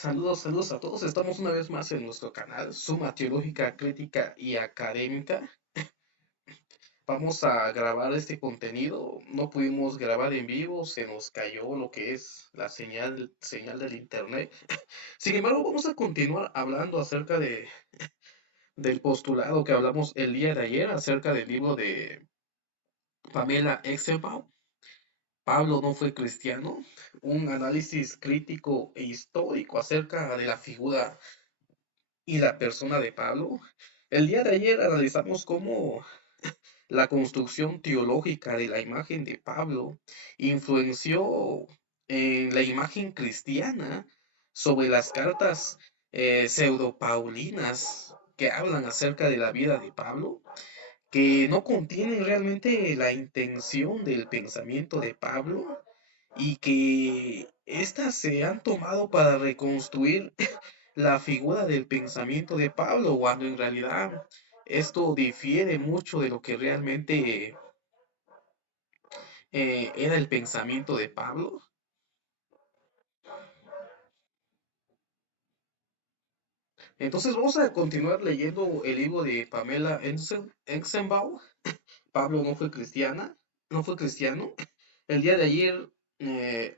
Saludos, saludos a todos. Estamos una vez más en nuestro canal Suma Teológica Crítica y Académica. Vamos a grabar este contenido. No pudimos grabar en vivo, se nos cayó lo que es la señal del internet. Sin embargo, vamos a continuar hablando del postulado que hablamos el día de ayer acerca del libro de Pamela Exelbaum. Pablo no fue cristiano. Un análisis crítico e histórico acerca de la figura y la persona de Pablo. El día de ayer analizamos cómo la construcción teológica de la imagen de Pablo influenció en la imagen cristiana sobre las cartas pseudo-paulinas que hablan acerca de la vida de Pablo, que no contienen realmente la intención del pensamiento de Pablo y que éstas se han tomado para reconstruir la figura del pensamiento de Pablo, cuando en realidad esto difiere mucho de lo que realmente era el pensamiento de Pablo. Entonces vamos a continuar leyendo el libro de Pamela Exenbaum. Pablo no fue cristiana, no fue cristiano. El día de ayer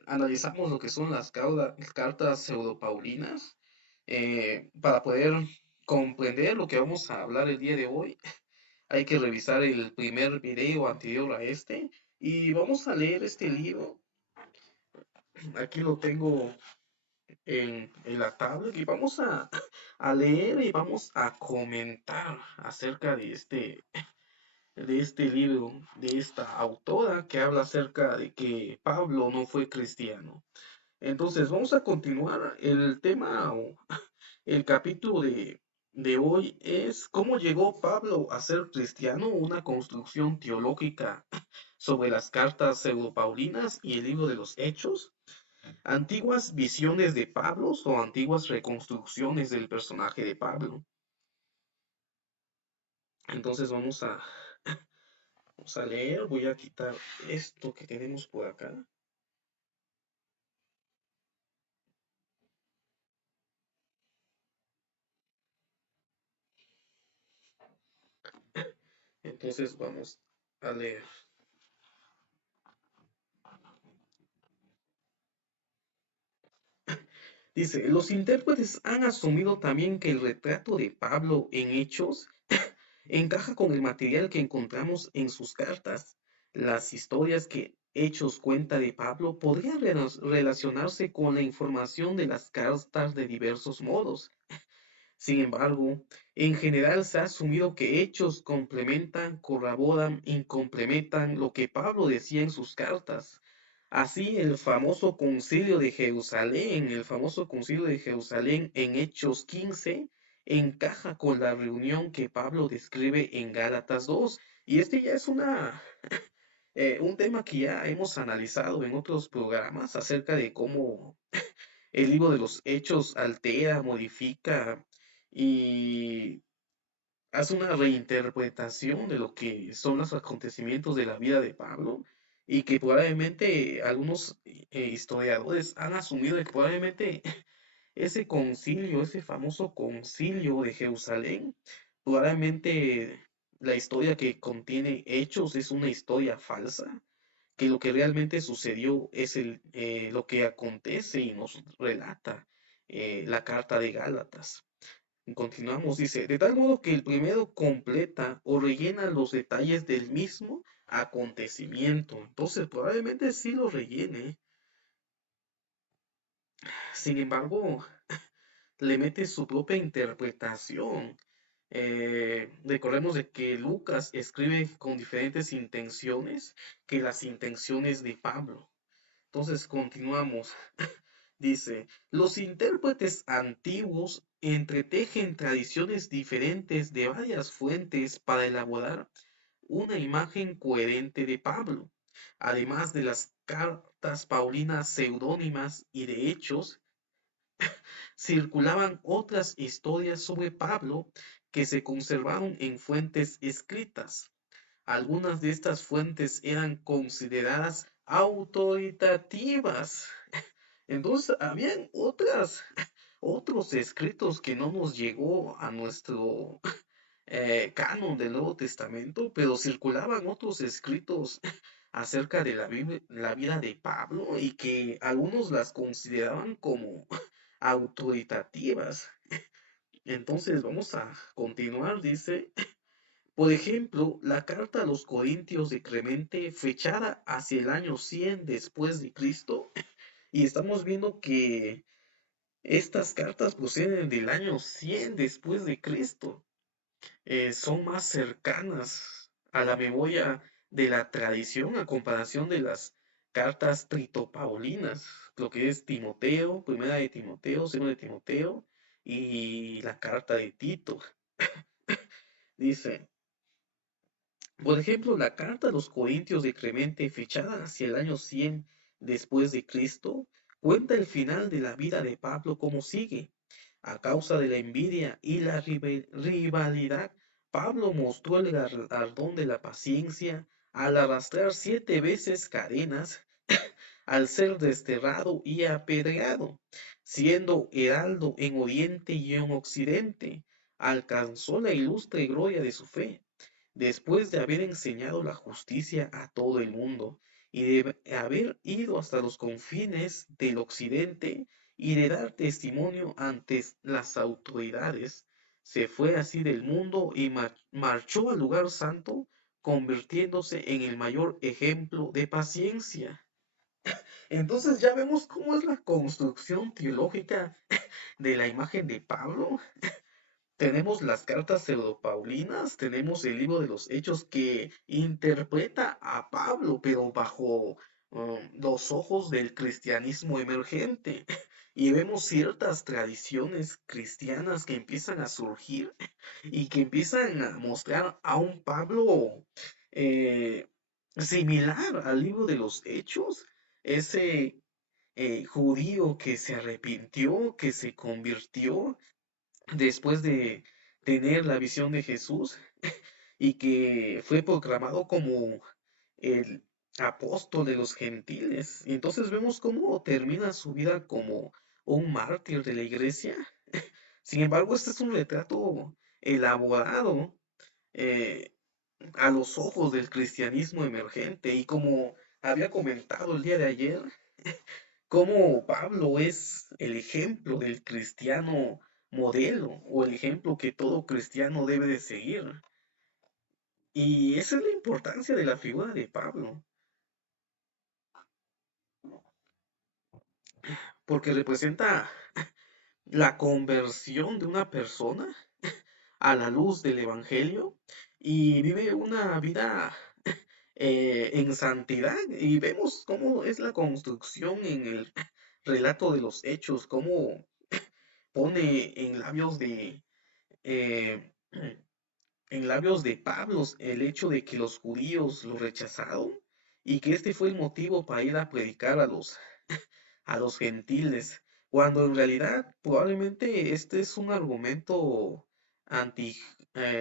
analizamos lo que son las cartas pseudopaulinas para poder comprender lo que vamos a hablar el día de hoy. Hay que revisar el primer video anterior a este y vamos a leer este libro. Aquí lo tengo en la tablet y vamos a leer y vamos a comentar acerca de este libro, de esta autora que habla acerca de que Pablo no fue cristiano. Entonces, vamos a continuar. El tema o el capítulo de hoy es cómo llegó Pablo a ser cristiano, una construcción teológica sobre las cartas pseudopaulinas y el libro de los Hechos, antiguas visiones de Pablo o antiguas reconstrucciones del personaje de Pablo. Entonces vamos a leer, voy a quitar esto que tenemos por acá. Entonces vamos a leer. Dice, los intérpretes han asumido también que el retrato de Pablo en Hechos encaja con el material que encontramos en sus cartas. Las historias que Hechos cuenta de Pablo podrían relacionarse con la información de las cartas de diversos modos. Sin embargo, en general se ha asumido que Hechos complementan, corroboran y complementan lo que Pablo decía en sus cartas. Así, el famoso concilio de Jerusalén en Hechos 15, encaja con la reunión que Pablo describe en Gálatas 2. Y este ya es un tema que ya hemos analizado en otros programas acerca de cómo el libro de los Hechos altera, modifica y hace una reinterpretación de lo que son los acontecimientos de la vida de Pablo y que probablemente algunos historiadores han asumido que probablemente ese concilio, ese famoso concilio de Jerusalén, probablemente la historia que contiene hechos es una historia falsa, que lo que realmente sucedió es lo que acontece y nos relata la carta de Gálatas. Continuamos, dice, de tal modo que el primero completa o rellena los detalles del mismo acontecimiento. Entonces, probablemente sí lo rellene. Sin embargo, le mete su propia interpretación. Recordemos de que Lucas escribe con diferentes intenciones que las intenciones de Pablo. Entonces, continuamos. Dice, los intérpretes antiguos entretejen tradiciones diferentes de varias fuentes para elaborar una imagen coherente de Pablo. Además de las cartas paulinas seudónimas y de hechos, circulaban otras historias sobre Pablo que se conservaron en fuentes escritas. Algunas de estas fuentes eran consideradas autoritativas. Entonces, habían otros escritos que no nos llegó a nuestro canon del Nuevo Testamento, pero circulaban otros escritos acerca de la vida de Pablo y que algunos las consideraban como autoritativas. Entonces vamos a continuar, dice, por ejemplo, la carta a los Corintios de Clemente, fechada hacia el año 100 después de Cristo, y estamos viendo que estas cartas proceden del año 100 después de Cristo. Son más cercanas a la memoria de la tradición a comparación de las cartas tritopaulinas, lo que es Timoteo, primera de Timoteo, segunda de Timoteo y la carta de Tito. Dice, por ejemplo, la carta a los Corintios de Clemente, fechada hacia el año 100 después de Cristo, cuenta el final de la vida de Pablo como sigue. A causa de la envidia y la rivalidad, Pablo mostró el galardón de la paciencia al arrastrar 7 veces cadenas, al ser desterrado y apedreado, siendo heraldo en oriente y en occidente, alcanzó la ilustre gloria de su fe, después de haber enseñado la justicia a todo el mundo, y de haber ido hasta los confines del occidente, y de dar testimonio ante las autoridades, se fue así del mundo y marchó al lugar santo, convirtiéndose en el mayor ejemplo de paciencia. Entonces ya vemos cómo es la construcción teológica de la imagen de Pablo. Tenemos las cartas pseudopaulinas, tenemos el libro de los Hechos que interpreta a Pablo, pero bajo los ojos del cristianismo emergente. Y vemos ciertas tradiciones cristianas que empiezan a surgir y que empiezan a mostrar a un Pablo eh, similar al libro de los Hechos, ese judío que se arrepintió, que se convirtió después de tener la visión de Jesús y que fue proclamado como el apóstol de los gentiles. Y entonces vemos cómo termina su vida como un mártir de la iglesia. Sin embargo, este es un retrato elaborado eh, a los ojos del cristianismo emergente. Y como había comentado el día de ayer, cómo Pablo es el ejemplo del cristiano modelo o el ejemplo que todo cristiano debe de seguir. Y esa es la importancia de la figura de Pablo, porque representa la conversión de una persona a la luz del Evangelio y vive una vida en santidad. Y vemos cómo es la construcción en el relato de los hechos, cómo pone eh, en labios de Pablo el hecho de que los judíos lo rechazaron y que este fue el motivo para ir a predicar a los gentiles, cuando en realidad probablemente este es un argumento anti,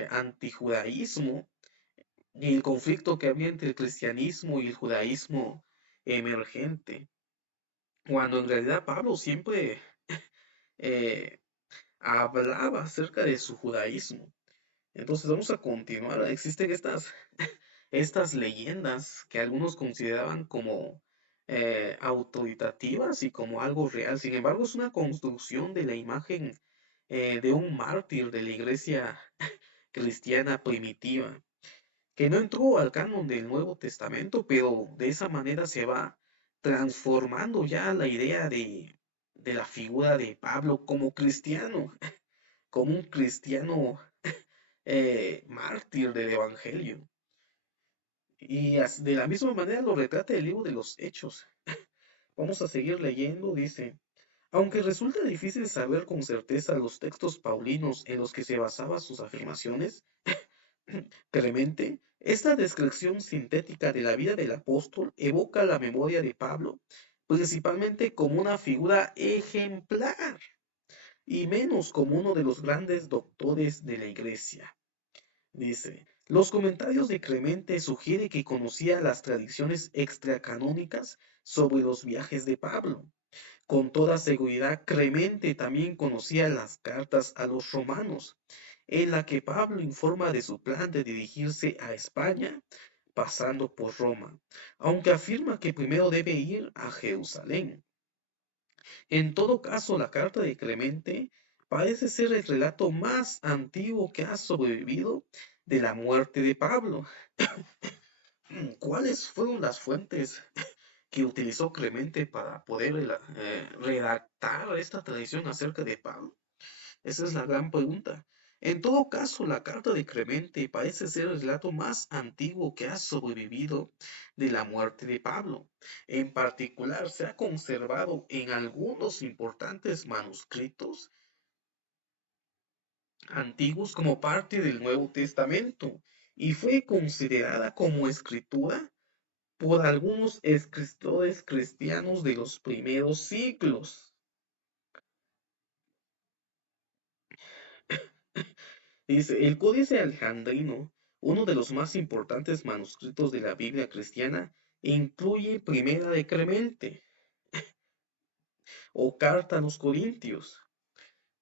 antijudaísmo y el conflicto que había entre el cristianismo y el judaísmo emergente, cuando en realidad Pablo siempre eh, hablaba acerca de su judaísmo. Entonces vamos a continuar. Existen estas leyendas que algunos consideraban como autoritativas y como algo real. Sin embargo, es una construcción de la imagen de un mártir de la iglesia cristiana primitiva, que no entró al canon del Nuevo Testamento, pero de esa manera se va transformando ya la idea de la figura de Pablo como cristiano, como un cristiano mártir del Evangelio. Y de la misma manera lo retrata el libro de los Hechos. Vamos a seguir leyendo, dice, aunque resulta difícil saber con certeza los textos paulinos en los que se basaban sus afirmaciones, Clemente, esta descripción sintética de la vida del apóstol evoca la memoria de Pablo, principalmente como una figura ejemplar y menos como uno de los grandes doctores de la iglesia. Dice, los comentarios de Clemente sugieren que conocía las tradiciones extracanónicas sobre los viajes de Pablo, Con toda seguridad, Clemente también conocía las cartas a los romanos, en la que Pablo informa de su plan de dirigirse a España, pasando por Roma, aunque afirma que primero debe ir a Jerusalén. En todo caso, la carta de Clemente parece ser el relato más antiguo que ha sobrevivido de la muerte de Pablo. ¿Cuáles fueron las fuentes que utilizó Clemente para poder redactar esta tradición acerca de Pablo? Esa es la gran pregunta. En todo caso, la carta de Clemente parece ser el relato más antiguo que ha sobrevivido de la muerte de Pablo. En particular, se ha conservado en algunos importantes manuscritos antiguos como parte del Nuevo Testamento y fue considerada como escritura por algunos escritores cristianos de los primeros siglos. Dice, el Códice Alejandrino, uno de los más importantes manuscritos de la Biblia cristiana, incluye Primera de Clemente o Carta a los Corintios.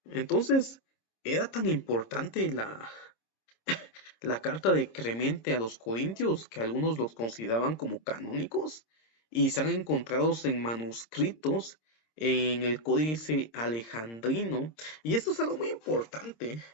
Entonces, era tan importante la carta de Clemente a los Corintios que algunos los consideraban como canónicos y se han encontrado en manuscritos en el Códice Alejandrino. Y esto es algo muy importante.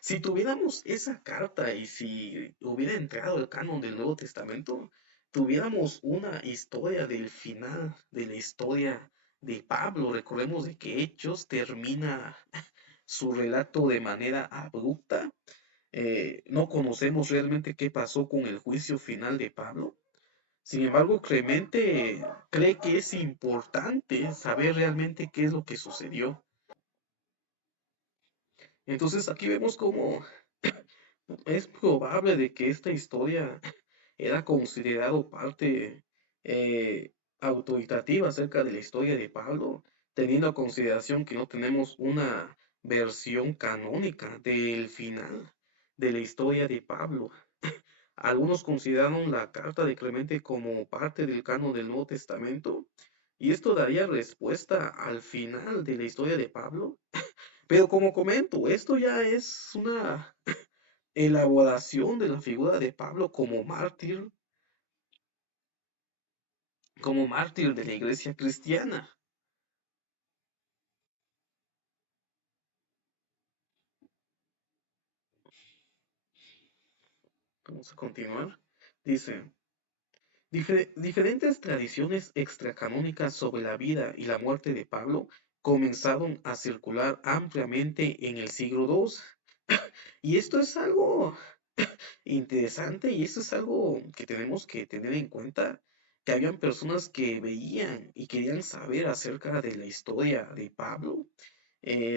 Si tuviéramos esa carta y si hubiera entrado el canon del Nuevo Testamento, tuviéramos una historia del final de la historia de Pablo. Recordemos de que Hechos termina su relato de manera abrupta. No conocemos realmente qué pasó con el juicio final de Pablo. Sin embargo, Clemente cree que es importante saber realmente qué es lo que sucedió. Entonces aquí vemos cómo es probable de que esta historia era considerado parte autoritativa acerca de la historia de Pablo, teniendo a consideración que no tenemos una versión canónica del final de la historia de Pablo. Algunos consideraron la carta de Clemente como parte del canon del Nuevo Testamento, y esto daría respuesta al final de la historia de Pablo. Pero como comento, esto ya es una elaboración de la figura de Pablo como mártir de la iglesia cristiana. Vamos a continuar. Dice, diferentes tradiciones extracanónicas sobre la vida y la muerte de Pablo comenzaron a circular ampliamente en el siglo II. Y esto es algo interesante y esto es algo que tenemos que tener en cuenta, que habían personas que veían y querían saber acerca de la historia de Pablo,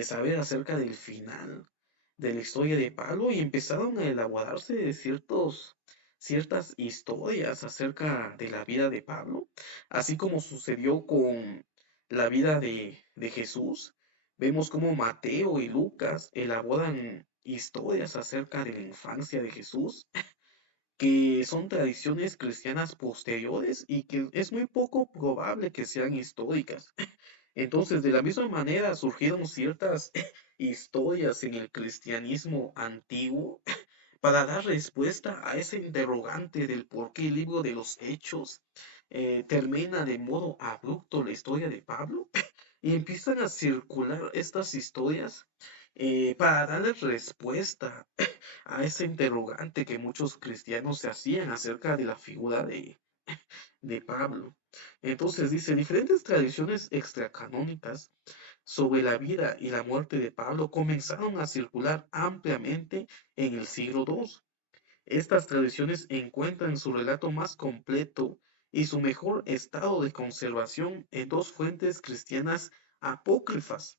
saber acerca del final de la historia de Pablo y empezaron a elaborarse de ciertas historias acerca de la vida de Pablo, así como sucedió con la vida de Jesús. Vemos cómo Mateo y Lucas elaboran historias acerca de la infancia de Jesús, que son tradiciones cristianas posteriores y que es muy poco probable que sean históricas. Entonces, de la misma manera surgieron ciertas historias en el cristianismo antiguo para dar respuesta a ese interrogante del por qué el libro de los Hechos termina de modo abrupto la historia de Pablo y empiezan a circular estas historias para darle respuesta a ese interrogante que muchos cristianos se hacían acerca de la figura de Pablo. Entonces dice, diferentes tradiciones extracanónicas sobre la vida y la muerte de Pablo comenzaron a circular ampliamente en el siglo II. Estas tradiciones encuentran su relato más completo y su mejor estado de conservación en dos fuentes cristianas apócrifas,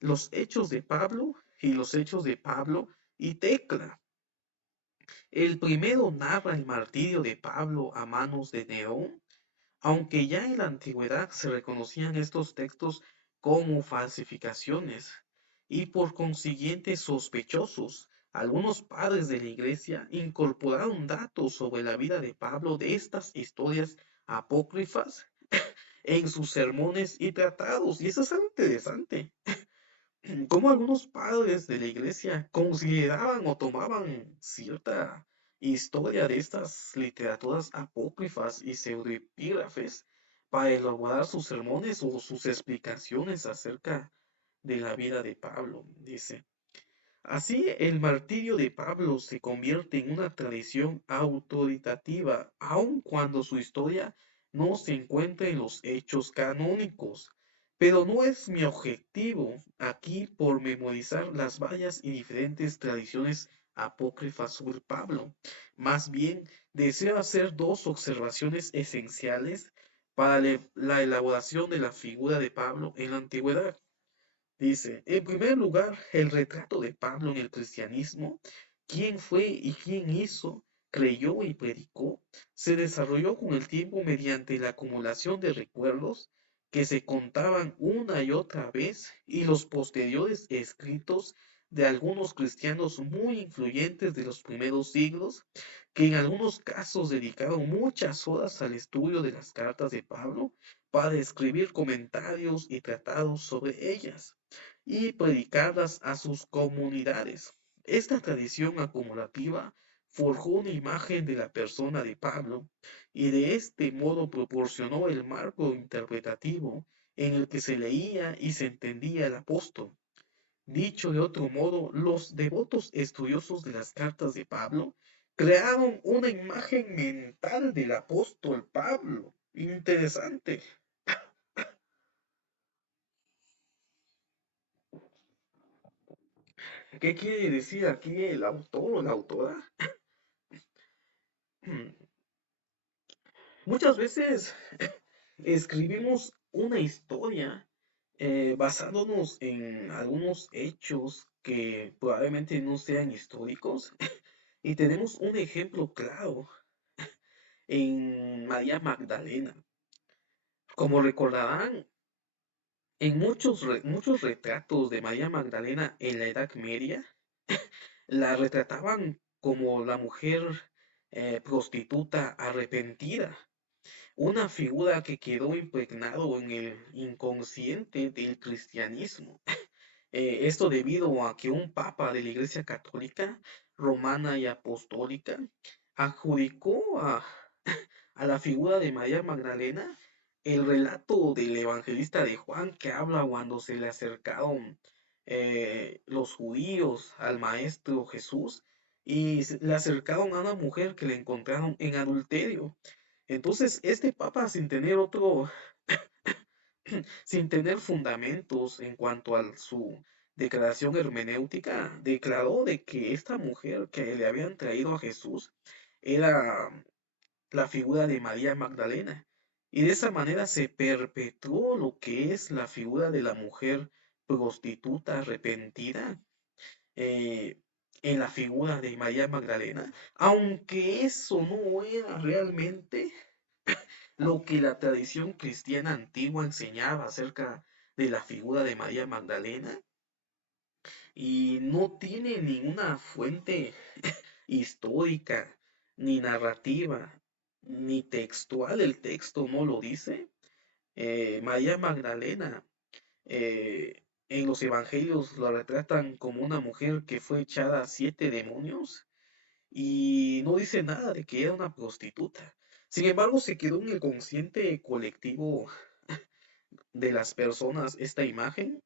los Hechos de Pablo y los Hechos de Pablo y Tecla. El primero narra el martirio de Pablo a manos de Nerón, aunque ya en la antigüedad se reconocían estos textos como falsificaciones y por consiguiente sospechosos, algunos padres de la iglesia incorporaron datos sobre la vida de Pablo de estas historias apócrifas en sus sermones y tratados. Y eso es algo interesante. Cómo algunos padres de la iglesia consideraban o tomaban cierta historia de estas literaturas apócrifas y pseudoepígrafes para elaborar sus sermones o sus explicaciones acerca de la vida de Pablo, dice. Así, el martirio de Pablo se convierte en una tradición autoritativa, aun cuando su historia no se encuentra en los hechos canónicos. Pero no es mi objetivo aquí por memorizar las varias y diferentes tradiciones apócrifas sobre Pablo. Más bien, deseo hacer dos observaciones esenciales para la elaboración de la figura de Pablo en la antigüedad. Dice, en primer lugar, el retrato de Pablo en el cristianismo, quién fue y quién hizo, creyó y predicó, se desarrolló con el tiempo mediante la acumulación de recuerdos que se contaban una y otra vez y los posteriores escritos de algunos cristianos muy influyentes de los primeros siglos, que en algunos casos dedicaron muchas horas al estudio de las cartas de Pablo para escribir comentarios y tratados sobre ellas y predicarlas a sus comunidades. Esta tradición acumulativa forjó una imagen de la persona de Pablo y de este modo proporcionó el marco interpretativo en el que se leía y se entendía el apóstol. Dicho de otro modo, los devotos estudiosos de las cartas de Pablo crearon una imagen mental del apóstol Pablo. Interesante. ¿Qué quiere decir aquí el autor o la autora? Muchas veces escribimos una historia basándonos en algunos hechos que probablemente no sean históricos y tenemos un ejemplo claro en María Magdalena. Como recordarán, en muchos retratos de María Magdalena en la Edad Media, la retrataban como la mujer prostituta arrepentida, una figura que quedó impregnado en el inconsciente del cristianismo. Esto debido a que un papa de la Iglesia Católica, Romana y Apostólica adjudicó a la figura de María Magdalena el relato del evangelista de Juan que habla cuando se le acercaron los judíos al maestro Jesús y le acercaron a una mujer que le encontraron en adulterio. Entonces, este papa, sin tener fundamentos en cuanto a su declaración hermenéutica, declaró de que esta mujer que le habían traído a Jesús era la figura de María Magdalena. Y de esa manera se perpetuó lo que es la figura de la mujer prostituta arrepentida eh, en la figura de María Magdalena, aunque eso no era realmente lo que la tradición cristiana antigua enseñaba acerca de la figura de María Magdalena y no tiene ninguna fuente histórica, ni narrativa, ni textual, el texto no lo dice. María Magdalena en los evangelios la retratan como una mujer que fue echada a 7 demonios y no dice nada de que era una prostituta. Sin embargo, se quedó en el consciente colectivo de las personas esta imagen.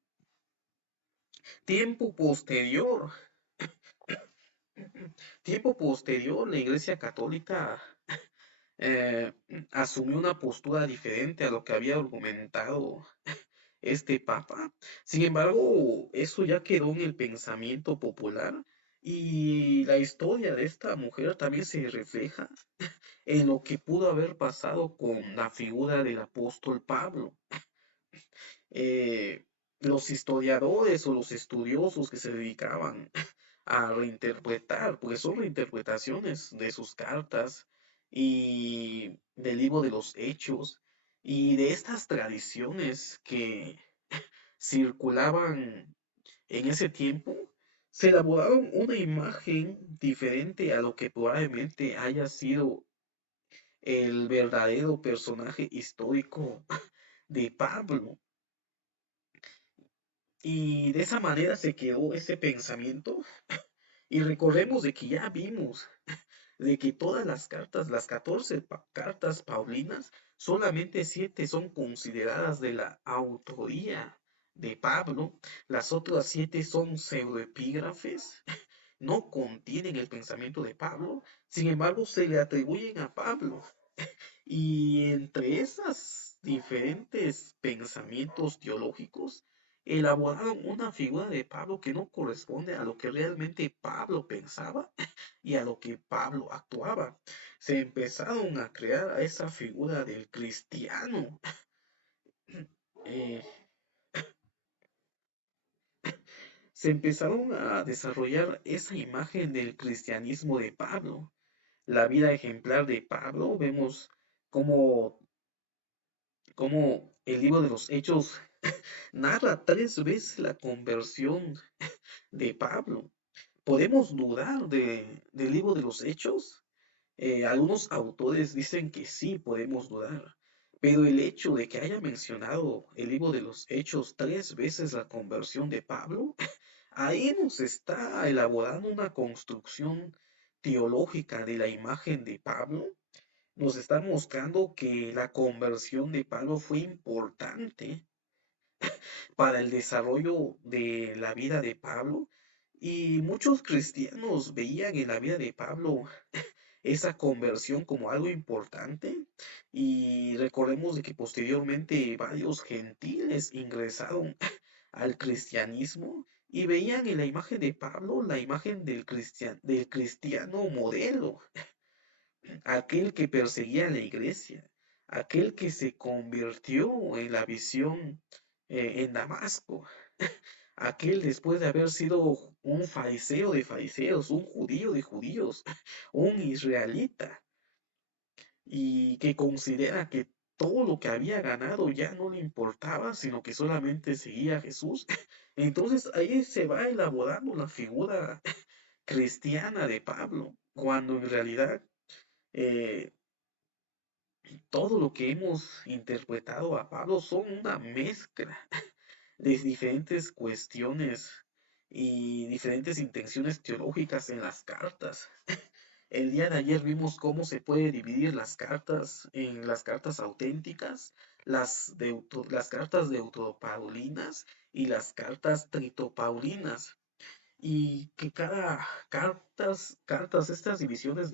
Tiempo posterior, tiempo posterior, la Iglesia Católica eh, asumió una postura diferente a lo que había argumentado este papa. Sin embargo, eso ya quedó en el pensamiento popular y la historia de esta mujer también se refleja en lo que pudo haber pasado con la figura del apóstol Pablo. Eh, los historiadores o los estudiosos que se dedicaban a reinterpretar, porque son reinterpretaciones de sus cartas y del libro de los hechos y de estas tradiciones que circulaban en ese tiempo, se elaboraron una imagen diferente a lo que probablemente haya sido el verdadero personaje histórico de Pablo. Y de esa manera se quedó ese pensamiento. Y recordemos de que ya vimos de que todas las cartas, las 14 cartas paulinas, solamente 7 son consideradas de la autoría de Pablo, las otras 7 son pseudoepígrafes, no contienen el pensamiento de Pablo, sin embargo se le atribuyen a Pablo. Y entre esas diferentes pensamientos teológicos, elaboraron una figura de Pablo que no corresponde a lo que realmente Pablo pensaba y a lo que Pablo actuaba. Se empezaron a crear a esa figura del cristiano. eh, Se empezaron a desarrollar esa imagen del cristianismo de Pablo. La vida ejemplar de Pablo, vemos cómo, cómo el libro de los Hechos narra 3 veces la conversión de Pablo. ¿Podemos dudar del libro de los Hechos? Algunos autores dicen que sí, podemos dudar, pero el hecho de que haya mencionado el libro de los Hechos 3 veces la conversión de Pablo, ahí nos está elaborando una construcción teológica de la imagen de Pablo. Nos está mostrando que la conversión de Pablo fue importante para el desarrollo de la vida de Pablo. Y muchos cristianos veían en la vida de Pablo esa conversión como algo importante. Y recordemos de que posteriormente varios gentiles ingresaron al cristianismo y veían en la imagen de Pablo la imagen del cristiano modelo, aquel que perseguía a la iglesia, aquel que se convirtió en la visión en Damasco, aquel después de haber sido un fariseo de fariseos, un judío de judíos, un israelita, y que considera que todo lo que había ganado ya no le importaba, sino que solamente seguía a Jesús. Entonces ahí se va elaborando la figura cristiana de Pablo, cuando en realidad eh, todo lo que hemos interpretado a Pablo son una mezcla de diferentes cuestiones y diferentes intenciones teológicas en las cartas. El día de ayer vimos cómo se puede dividir las cartas en las cartas auténticas, las cartas deuteropaulinas y las cartas tritopaulinas. Y que cada estas divisiones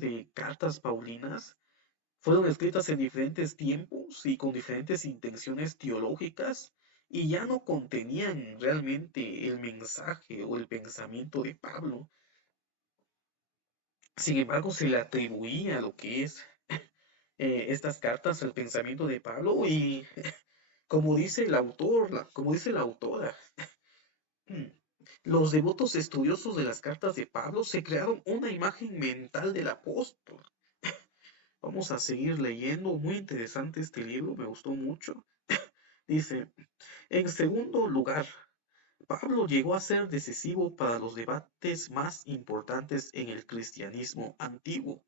de cartas paulinas fueron escritas en diferentes tiempos y con diferentes intenciones teológicas y ya no contenían realmente el mensaje o el pensamiento de Pablo. Sin embargo, se le atribuía lo que es estas cartas al pensamiento de Pablo y como dice el autor, como dice la autora, los devotos estudiosos de las cartas de Pablo se crearon una imagen mental del apóstol. Vamos a seguir leyendo, muy interesante este libro, me gustó mucho. Dice, en segundo lugar, Pablo llegó a ser decisivo para los debates más importantes en el cristianismo antiguo.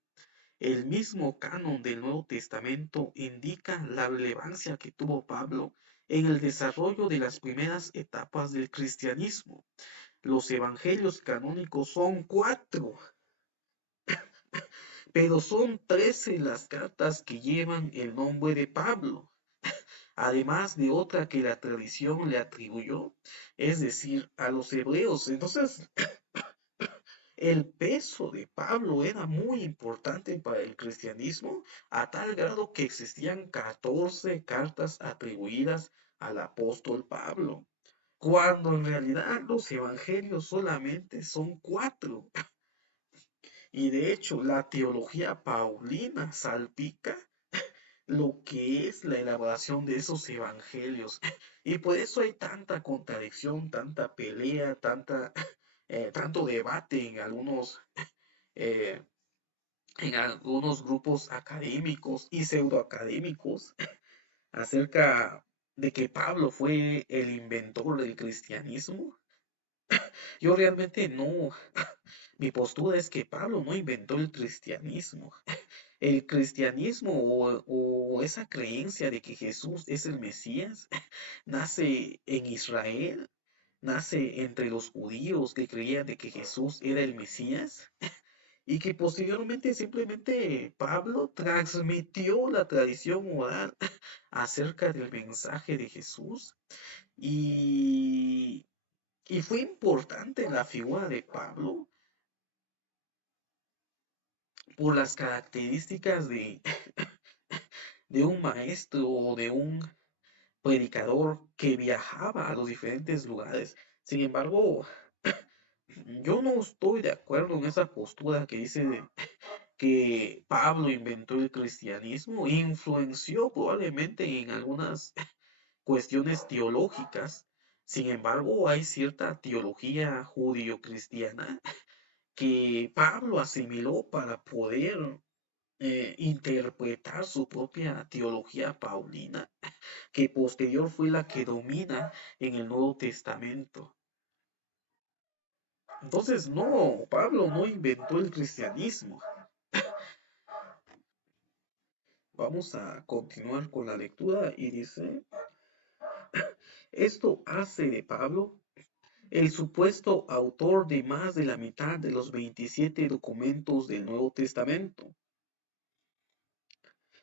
El mismo canon del Nuevo Testamento indica la relevancia que tuvo Pablo en el desarrollo de las primeras etapas del cristianismo. Los evangelios canónicos son 4, pero son 13 las cartas que llevan el nombre de Pablo, además de otra que la tradición le atribuyó, es decir, a los hebreos. Entonces, el peso de Pablo era muy importante para el cristianismo, a tal grado que existían 14 cartas atribuidas al apóstol Pablo, cuando en realidad los evangelios solamente son 4. Y de hecho, la teología paulina salpica lo que es la elaboración de esos evangelios. Y por eso hay tanta contradicción, tanta pelea, tanto debate eh, en algunos grupos académicos y pseudoacadémicos acerca de que Pablo fue el inventor del cristianismo. Yo realmente no, mi postura es que Pablo no inventó el cristianismo. El cristianismo o esa creencia de que Jesús es el Mesías nace en Israel, nace entre los judíos que creían de que Jesús era el Mesías y que posteriormente simplemente Pablo transmitió la tradición oral acerca del mensaje de Jesús y, y fue importante la figura de Pablo por las características de un maestro o de un predicador que viajaba a los diferentes lugares. Sin embargo, yo no estoy de acuerdo en esa postura que dice que Pablo inventó el cristianismo, influenció probablemente en algunas cuestiones teológicas. Sin embargo, hay cierta teología judío-cristiana que Pablo asimiló para poder interpretar su propia teología paulina, que posterior fue la que domina en el Nuevo Testamento. Entonces, no, Pablo no inventó el cristianismo. Vamos a continuar con la lectura y dice, esto hace de Pablo el supuesto autor de más de la mitad de los 27 documentos del Nuevo Testamento.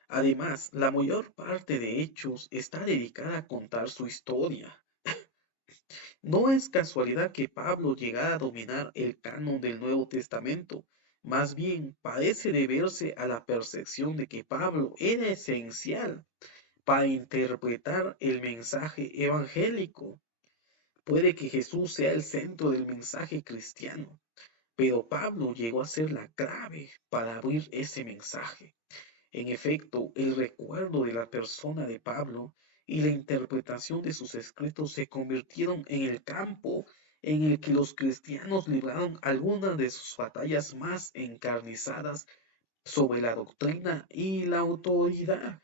Además, la mayor parte de Hechos está dedicada a contar su historia. No es casualidad que Pablo llegara a dominar el canon del Nuevo Testamento. Más bien, parece deberse a la percepción de que Pablo era esencial para interpretar el mensaje evangélico. Puede que Jesús sea el centro del mensaje cristiano, pero Pablo llegó a ser la clave para abrir ese mensaje. En efecto, el recuerdo de la persona de Pablo y la interpretación de sus escritos se convirtieron en el campo en el que los cristianos libraron algunas de sus batallas más encarnizadas sobre la doctrina y la autoridad.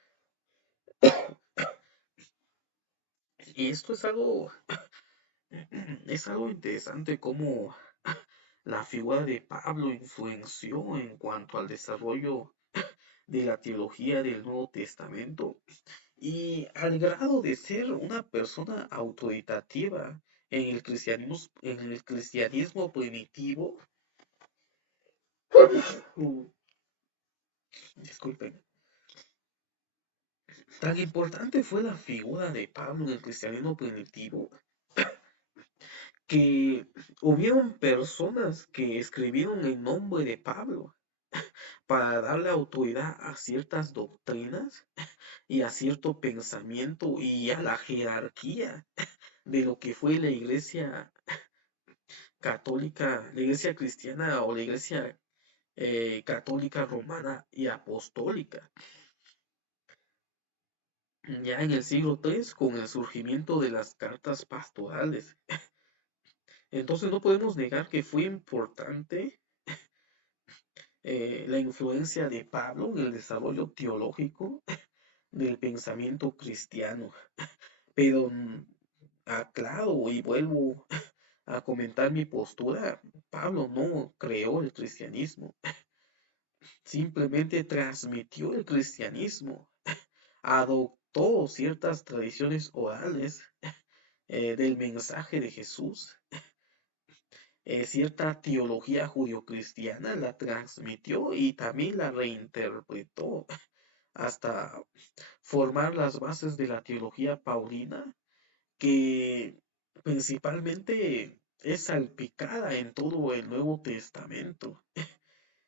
Y esto es algo interesante cómo la figura de Pablo influenció en cuanto al desarrollo de la teología del Nuevo Testamento y al grado de ser una persona autoritativa en el cristianismo primitivo, uh, disculpen, tan importante fue la figura de Pablo en el cristianismo primitivo que hubieron personas que escribieron en nombre de Pablo para darle autoridad a ciertas doctrinas y a cierto pensamiento y a la jerarquía de lo que fue la iglesia católica, la iglesia cristiana o la iglesia católica romana y apostólica. Ya en el siglo III, con el surgimiento de las cartas pastorales. Entonces no podemos negar que fue importante la influencia de Pablo en el desarrollo teológico del pensamiento cristiano. Pero aclaro y vuelvo a comentar mi postura. Pablo no creó el cristianismo, simplemente transmitió el cristianismo, adoptó ciertas tradiciones orales del mensaje de Jesús, cierta teología judio-cristiana la transmitió y también la reinterpretó hasta formar las bases de la teología paulina que principalmente es salpicada en todo el Nuevo Testamento.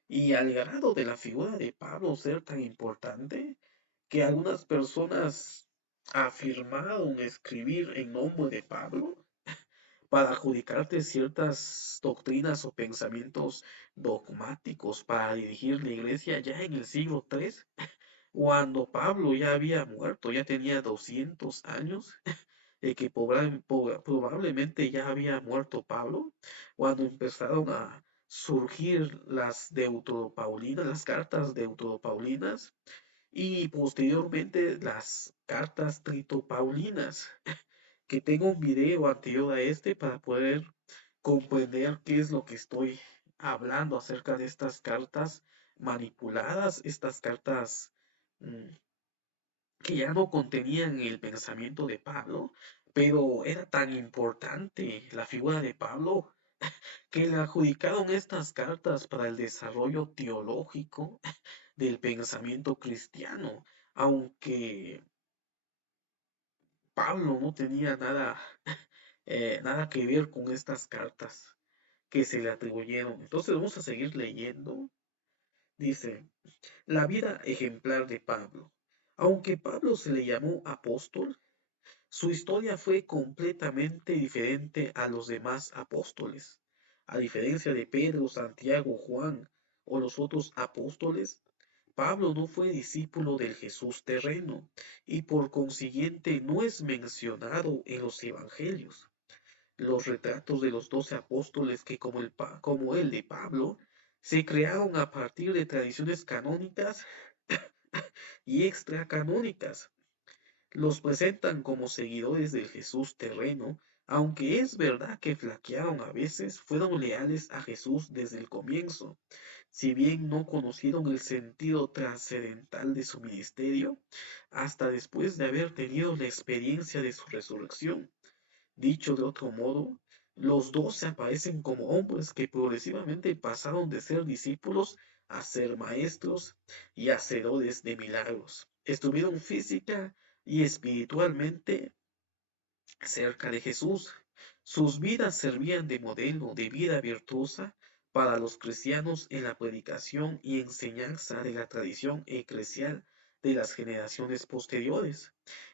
Y al grado de la figura de Pablo ser tan importante, que algunas personas afirmaron escribir en nombre de Pablo para adjudicarte ciertas doctrinas o pensamientos dogmáticos para dirigir la iglesia ya en el siglo III, cuando Pablo ya había muerto, ya tenía 200 años, que probablemente ya había muerto Pablo, cuando empezaron a surgir las deuteropaulinas, las cartas deuteropaulinas y posteriormente las cartas tritopaulinas, que tengo un video anterior a este para poder comprender qué es lo que estoy hablando acerca de estas cartas manipuladas, estas cartas mm, que ya no contenían el pensamiento de Pablo, pero era tan importante la figura de Pablo que le adjudicaron estas cartas para el desarrollo teológico del pensamiento cristiano, aunque Pablo no tenía nada que ver con estas cartas que se le atribuyeron. Entonces vamos a seguir leyendo. Dice, la vida ejemplar de Pablo. Aunque Pablo se le llamó apóstol, su historia fue completamente diferente a los demás apóstoles. A diferencia de Pedro, Santiago, Juan o los otros apóstoles, Pablo no fue discípulo del Jesús terreno y por consiguiente no es mencionado en los evangelios. Los retratos de los 12 apóstoles que como el de Pablo se crearon a partir de tradiciones canónicas y extracanónicas. Los presentan como seguidores del Jesús terreno, aunque es verdad que flaquearon a veces, fueron leales a Jesús desde el comienzo. Si bien no conocieron el sentido trascendental de su ministerio, hasta después de haber tenido la experiencia de su resurrección. Dicho de otro modo, los 12 aparecen como hombres que progresivamente pasaron de ser discípulos a ser maestros y hacedores de milagros. Estuvieron física y espiritualmente cerca de Jesús. Sus vidas servían de modelo de vida virtuosa para los cristianos en la predicación y enseñanza de la tradición eclesial de las generaciones posteriores.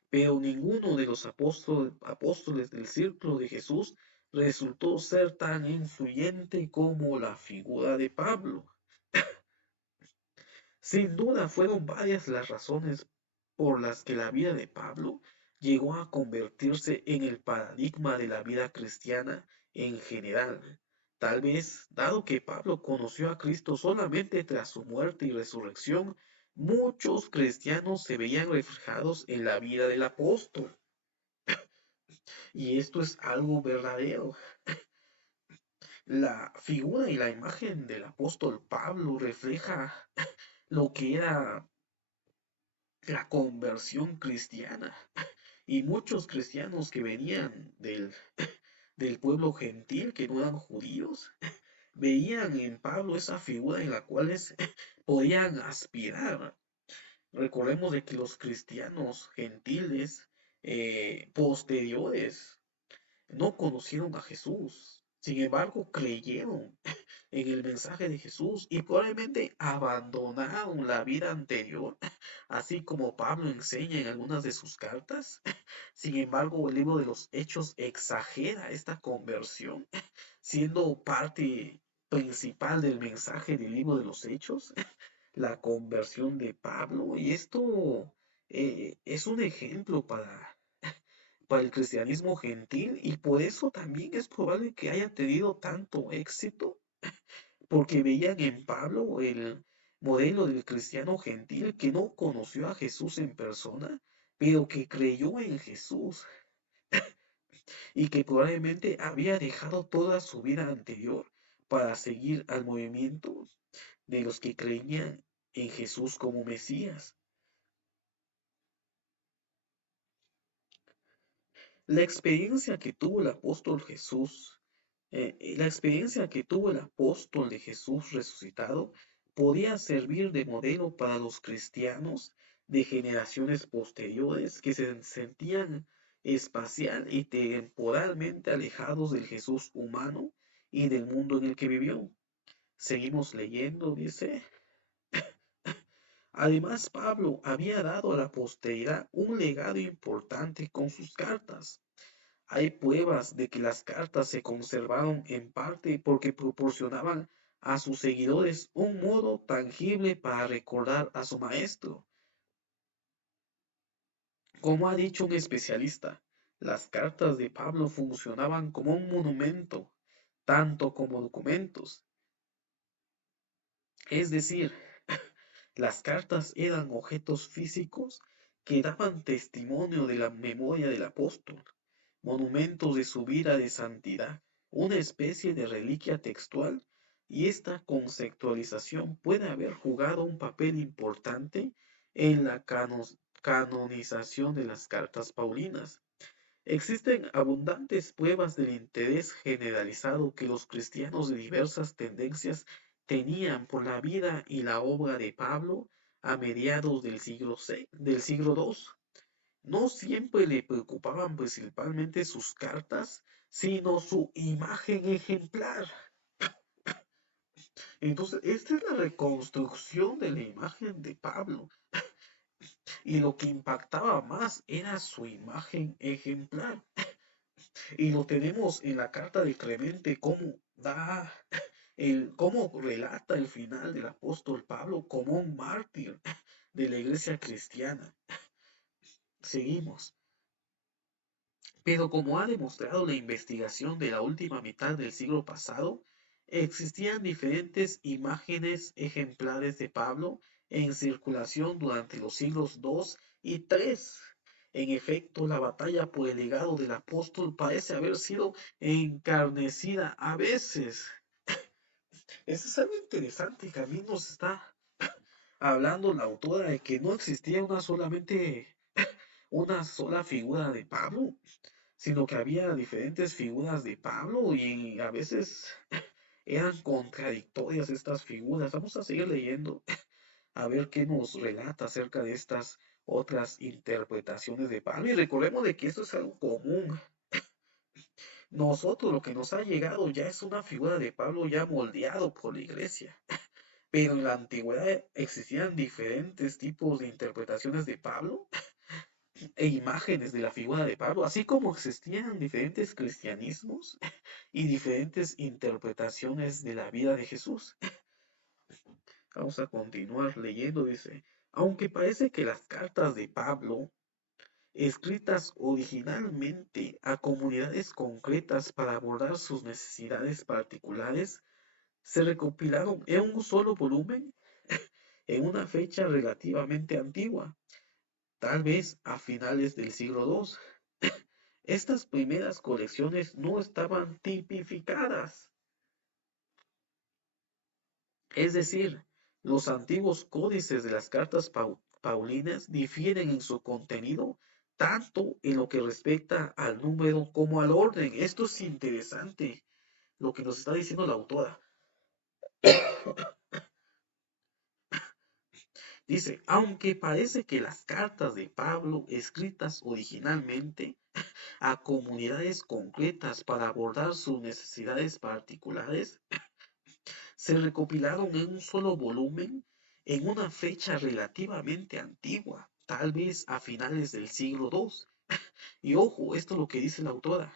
Pero ninguno de los apóstoles del círculo de Jesús resultó ser tan influyente como la figura de Pablo. Sin duda fueron varias las razones por las que la vida de Pablo llegó a convertirse en el paradigma de la vida cristiana en general. Tal vez, dado que Pablo conoció a Cristo solamente tras su muerte y resurrección, muchos cristianos se veían reflejados en la vida del apóstol. Y esto es algo verdadero. La figura y la imagen del apóstol Pablo refleja lo que era la conversión cristiana. Y muchos cristianos que venían del pueblo gentil, que no eran judíos, veían en Pablo esa figura en la cual podían aspirar. Recordemos de que los cristianos gentiles posteriores no conocieron a Jesús. Sin embargo, creyeron en el mensaje de Jesús y probablemente abandonaron la vida anterior, así como Pablo enseña en algunas de sus cartas. Sin embargo, el libro de los Hechos exagera esta conversión, siendo parte principal del mensaje del libro de los Hechos, la conversión de Pablo. Y esto es un ejemplo para el cristianismo gentil y por eso también es probable que haya tenido tanto éxito porque veían en Pablo el modelo del cristiano gentil que no conoció a Jesús en persona, pero que creyó en Jesús y que probablemente había dejado toda su vida anterior para seguir al movimiento de los que creían en Jesús como Mesías. La experiencia que tuvo el apóstol Jesús, la experiencia que tuvo el apóstol de Jesús resucitado podía servir de modelo para los cristianos de generaciones posteriores que se sentían espacial y temporalmente alejados del Jesús humano y del mundo en el que vivió. Seguimos leyendo, dice. Además, Pablo había dado a la posteridad un legado importante con sus cartas. Hay pruebas de que las cartas se conservaron en parte porque proporcionaban a sus seguidores un modo tangible para recordar a su maestro. Como ha dicho un especialista, las cartas de Pablo funcionaban como un monumento, tanto como documentos. Es decir, las cartas eran objetos físicos que daban testimonio de la memoria del apóstol, monumentos de su vida de santidad, una especie de reliquia textual y esta conceptualización puede haber jugado un papel importante en la canonización de las cartas paulinas. Existen abundantes pruebas del interés generalizado que los cristianos de diversas tendencias tenían por la vida y la obra de Pablo a mediados del siglo II. No siempre le preocupaban principalmente sus cartas, sino su imagen ejemplar. Entonces, esta es la reconstrucción de la imagen de Pablo. Y lo que impactaba más era su imagen ejemplar. Y lo tenemos en la carta de Clemente, cómo relata el final del apóstol Pablo como un mártir de la iglesia cristiana. Seguimos. Pero como ha demostrado la investigación de la última mitad del siglo pasado, existían diferentes imágenes ejemplares de Pablo en circulación durante los siglos II y III. En efecto, la batalla por el legado del apóstol parece haber sido encarnecida a veces. Eso es algo interesante que a mí nos está hablando la autora de que no existía una sola figura de Pablo, sino que había diferentes figuras de Pablo y a veces eran contradictorias estas figuras. Vamos a seguir leyendo a ver qué nos relata acerca de estas otras interpretaciones de Pablo. Y recordemos de que esto es algo común. Nosotros lo que nos ha llegado ya es una figura de Pablo ya moldeado por la iglesia. Pero en la antigüedad existían diferentes tipos de interpretaciones de Pablo e imágenes de la figura de Pablo, así como existían diferentes cristianismos y diferentes interpretaciones de la vida de Jesús. Vamos a continuar leyendo, dice, aunque parece que las cartas de Pablo, escritas originalmente a comunidades concretas para abordar sus necesidades particulares, se recopilaron en un solo volumen en una fecha relativamente antigua, tal vez a finales del siglo II. Estas primeras colecciones no estaban tipificadas, es decir, los antiguos códices de las cartas paulinas difieren en su contenido tanto en lo que respecta al número como al orden. Esto es interesante, lo que nos está diciendo la autora. Dice, aunque parece que las cartas de Pablo, escritas originalmente a comunidades concretas para abordar sus necesidades particulares, se recopilaron en un solo volumen en una fecha relativamente antigua, tal vez a finales del siglo II. Y ojo, esto es lo que dice la autora.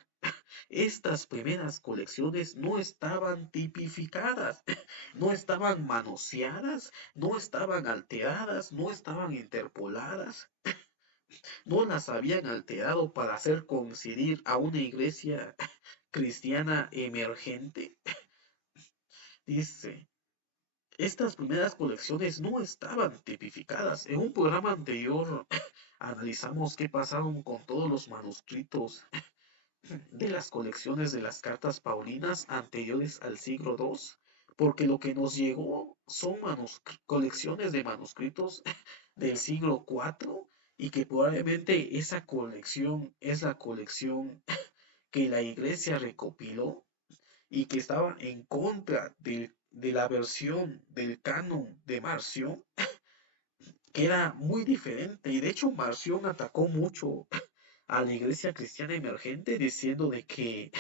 Estas primeras colecciones no estaban tipificadas, no estaban manoseadas, no estaban alteradas, no estaban interpoladas, no las habían alterado para hacer coincidir a una iglesia cristiana emergente. Dice, estas primeras colecciones no estaban tipificadas. En un programa anterior analizamos qué pasaron con todos los manuscritos de las colecciones de las cartas paulinas anteriores al siglo II, porque lo que nos llegó son colecciones de manuscritos del siglo IV y que probablemente esa colección es la colección que la iglesia recopiló y que estaba en contra de la versión del canon de Marción, que era muy diferente. Y de hecho Marción atacó mucho a la iglesia cristiana emergente diciendo de que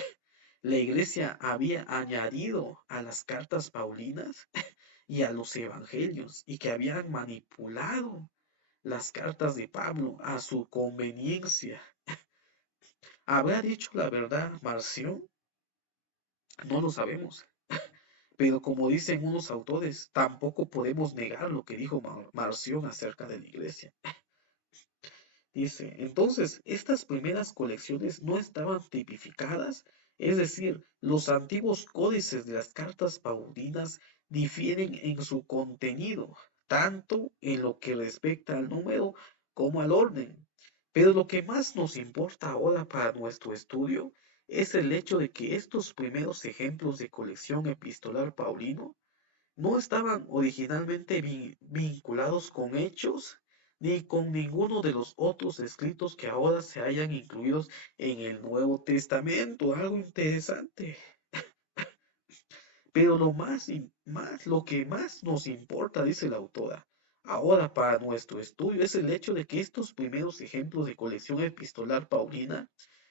la iglesia había añadido a las cartas paulinas y a los evangelios y que habían manipulado las cartas de Pablo a su conveniencia. ¿Habrá dicho la verdad Marción? No lo sabemos. Pero como dicen unos autores, tampoco podemos negar lo que dijo Marción acerca de la iglesia. Dice, entonces, estas primeras colecciones no estaban tipificadas, es decir, los antiguos códices de las cartas paulinas difieren en su contenido, tanto en lo que respecta al número como al orden. Pero lo que más nos importa ahora para nuestro estudio es el hecho de que estos primeros ejemplos de colección epistolar paulino no estaban originalmente vinculados con hechos ni con ninguno de los otros escritos que ahora se hayan incluidos en el Nuevo Testamento. Algo interesante. Pero lo que más nos importa, dice la autora, ahora para nuestro estudio es el hecho de que estos primeros ejemplos de colección epistolar paulina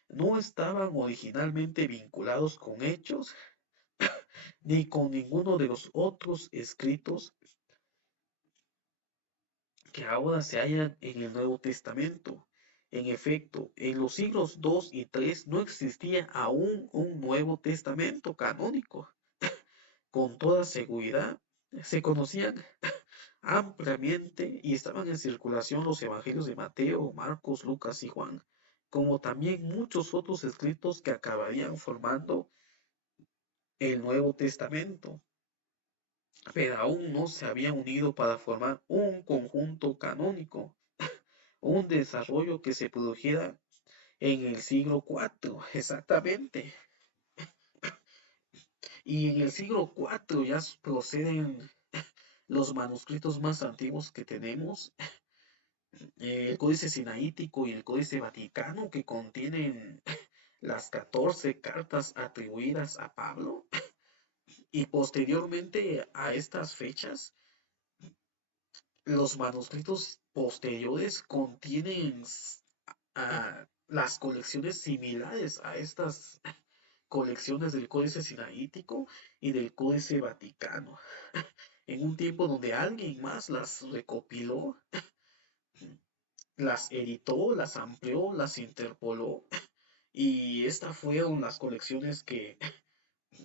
no estaban originalmente vinculados con hechos ni con ninguno de los otros escritos que ahora se hallan en el Nuevo Testamento. En efecto, en los siglos 2 y 3 no existía aún un Nuevo Testamento canónico. Con toda seguridad, se conocían ampliamente y estaban en circulación los evangelios de Mateo, Marcos, Lucas y Juan, como también muchos otros escritos que acabarían formando el Nuevo Testamento, pero aún no se habían unido para formar un conjunto canónico, un desarrollo que se produjera en el siglo IV, exactamente. Y en el siglo IV ya proceden los manuscritos más antiguos que tenemos, el Códice Sinaítico y el Códice Vaticano, que contienen las 14 cartas atribuidas a Pablo. Y posteriormente a estas fechas, los manuscritos posteriores contienen las colecciones similares a estas colecciones del Códice Sinaítico y del Códice Vaticano, en un tiempo donde alguien más las recopiló, las editó, las amplió, las interpoló, y estas fueron las colecciones que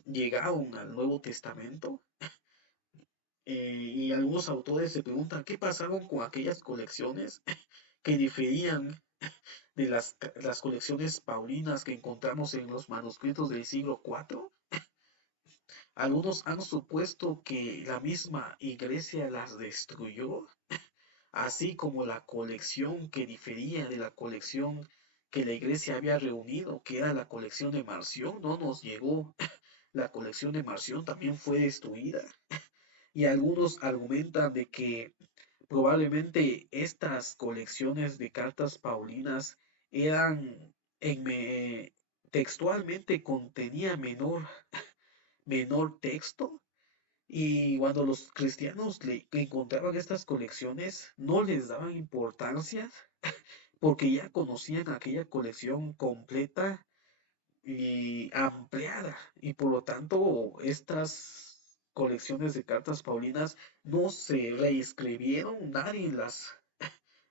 llegaron al Nuevo Testamento. Y algunos autores se preguntan qué pasaron con aquellas colecciones que diferían de las colecciones paulinas que encontramos en los manuscritos del siglo IV. Algunos han supuesto que la misma iglesia las destruyó, así como la colección que difería de la colección que la iglesia había reunido, que era la colección de Marción, no nos llegó. La colección de Marción también fue destruida. Y algunos argumentan de que probablemente estas colecciones de cartas paulinas eran textualmente contenía menor texto, y cuando los cristianos encontraban estas colecciones no les daban importancia porque ya conocían aquella colección completa y ampliada, y por lo tanto estas colecciones de cartas paulinas no se reescribieron, nadie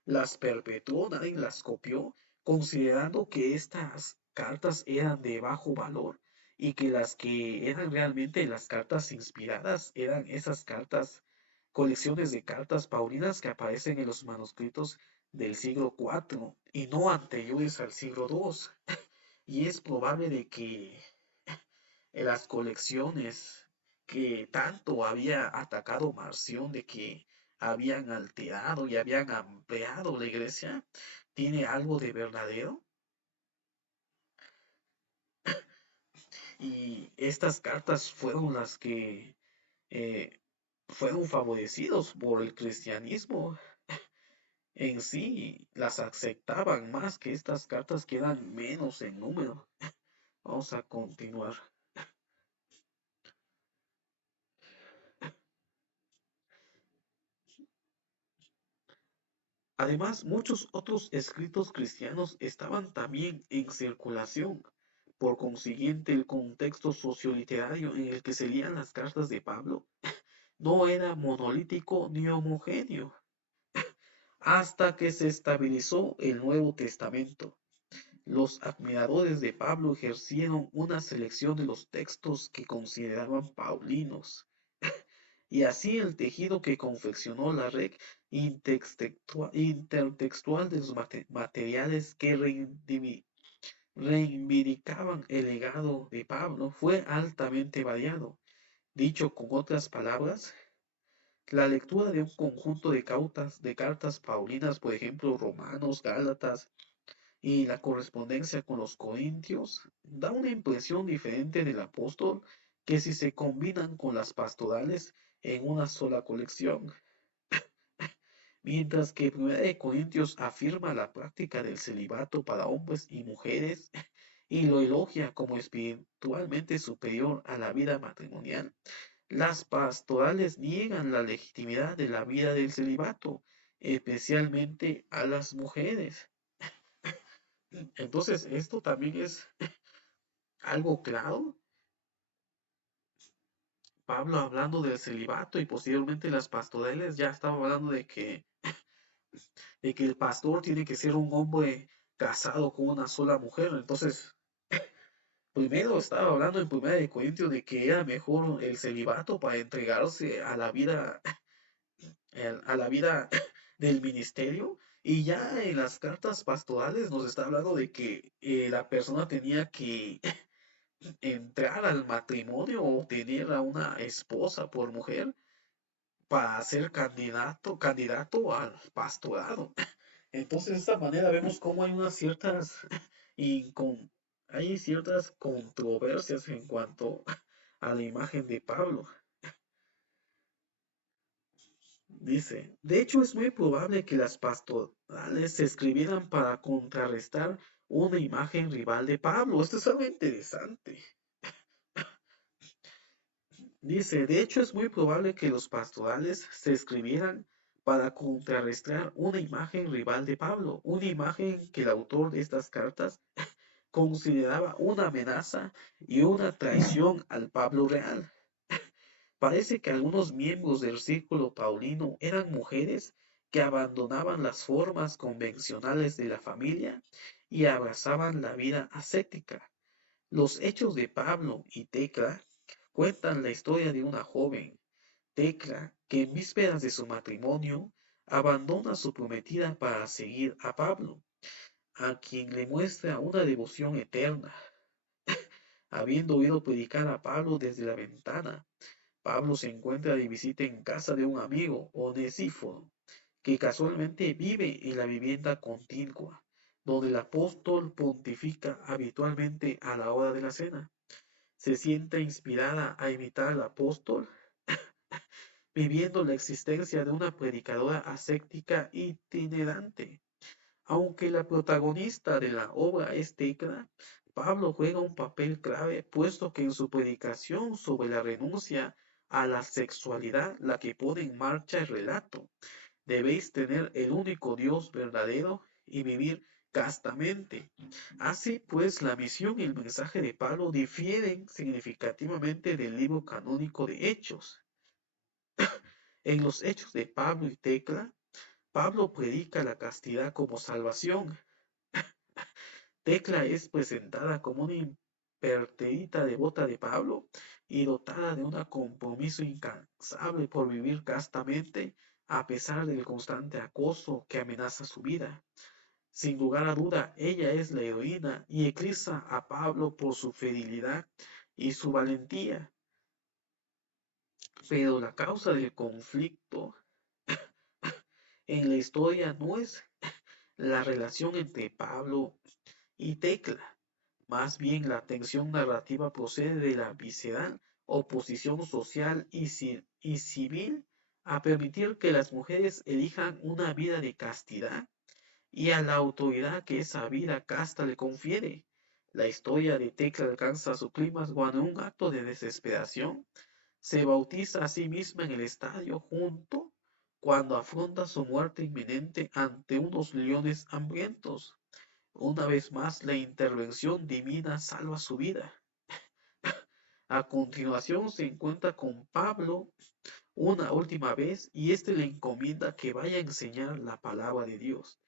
las perpetuó, nadie las copió, considerando que estas cartas eran de bajo valor y que las que eran realmente las cartas inspiradas eran esas cartas, colecciones de cartas paulinas que aparecen en los manuscritos del siglo IV y no anteriores al siglo II. Y es probable de que las colecciones que tanto había atacado Marción, de que habían alterado y habían ampliado la iglesia, tiene algo de verdadero. Y estas cartas fueron las que eh, fueron favorecidos por el cristianismo en sí, las aceptaban más que estas cartas que eran menos en número. Vamos a continuar. Además, muchos otros escritos cristianos estaban también en circulación. Por consiguiente, el contexto socioliterario en el que se leían las cartas de Pablo no era monolítico ni homogéneo, hasta que se estabilizó el Nuevo Testamento. Los admiradores de Pablo ejercieron una selección de los textos que consideraban paulinos, y así el tejido que confeccionó la red intertextual de los materiales que reivindicaban el legado de Pablo fue altamente variado. Dicho con otras palabras, la lectura de un conjunto de cartas paulinas, por ejemplo, Romanos, Gálatas, y la correspondencia con los corintios, da una impresión diferente del apóstol que si se combinan con las pastorales en una sola colección. Mientras que 1 Corintios afirma la práctica del celibato para hombres y mujeres y lo elogia como espiritualmente superior a la vida matrimonial, las pastorales niegan la legitimidad de la vida del celibato, especialmente a las mujeres. Entonces, esto también es algo claro. Pablo hablando del celibato y posteriormente las pastorales ya estaba hablando de que el pastor tiene que ser un hombre casado con una sola mujer. Entonces, primero estaba hablando en 1 Corintios de que era mejor el celibato para entregarse a la vida del ministerio. Y ya en las cartas pastorales nos está hablando de que la persona tenía que entrar al matrimonio o tener a una esposa por mujer para ser candidato al pastorado. Entonces, de esta manera vemos cómo hay unas ciertas hay ciertas controversias en cuanto a la imagen de Pablo. Dice, de hecho es muy probable que las pastorales se escribieran para contrarrestar una imagen rival de Pablo. Esto es algo interesante. Dice, de hecho es muy probable que los pastorales se escribieran para contrarrestar una imagen rival de Pablo, una imagen que el autor de estas cartas consideraba una amenaza y una traición al Pablo real. Parece que algunos miembros del círculo paulino eran mujeres que abandonaban las formas convencionales de la familia y abrazaban la vida ascética. Los hechos de Pablo y Tecla cuentan la historia de una joven, Tecla, que en vísperas de su matrimonio abandona a su prometida para seguir a Pablo, a quien le muestra una devoción eterna. Habiendo oído predicar a Pablo desde la ventana, Pablo se encuentra de visita en casa de un amigo, Onesíforo, que casualmente vive en la vivienda contigua, donde el apóstol pontifica habitualmente a la hora de la cena. Se siente inspirada a imitar al apóstol, viviendo la existencia de una predicadora ascética itinerante. Aunque la protagonista de la obra es Tecla, Pablo juega un papel clave puesto que en su predicación sobre la renuncia a la sexualidad la que pone en marcha el relato. Debéis tener el único Dios verdadero y vivir castamente. Así pues, la misión y el mensaje de Pablo difieren significativamente del libro canónico de Hechos. En los Hechos de Pablo y Tecla, Pablo predica la castidad como salvación. Tecla es presentada como una imperterita devota de Pablo y dotada de un compromiso incansable por vivir castamente a pesar del constante acoso que amenaza su vida. Sin lugar a duda, ella es la heroína y eclipsa a Pablo por su fidelidad y su valentía. Pero la causa del conflicto en la historia no es la relación entre Pablo y Tecla. Más bien la tensión narrativa procede de la visceral oposición social y civil a permitir que las mujeres elijan una vida de castidad y a la autoridad que esa vida casta le confiere. La historia de Tecla alcanza su clímax cuando en un acto de desesperación se bautiza a sí misma en el estadio junto cuando afronta su muerte inminente ante unos leones hambrientos. Una vez más, la intervención divina salva su vida. A continuación se encuentra con Pablo una última vez y éste le encomienda que vaya a enseñar la palabra de Dios.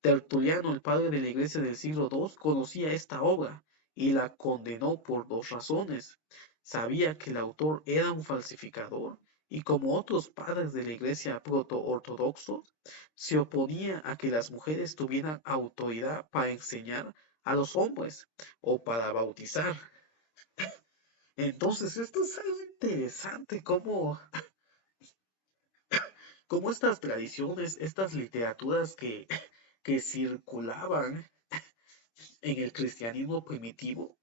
Tertuliano, el padre de la iglesia del siglo II, conocía esta obra y la condenó por dos razones. Sabía que el autor era un falsificador y como otros padres de la iglesia proto-ortodoxos, se oponía a que las mujeres tuvieran autoridad para enseñar a los hombres o para bautizar. Entonces, esto es algo interesante, cómo estas tradiciones, estas literaturas que circulaban en el cristianismo primitivo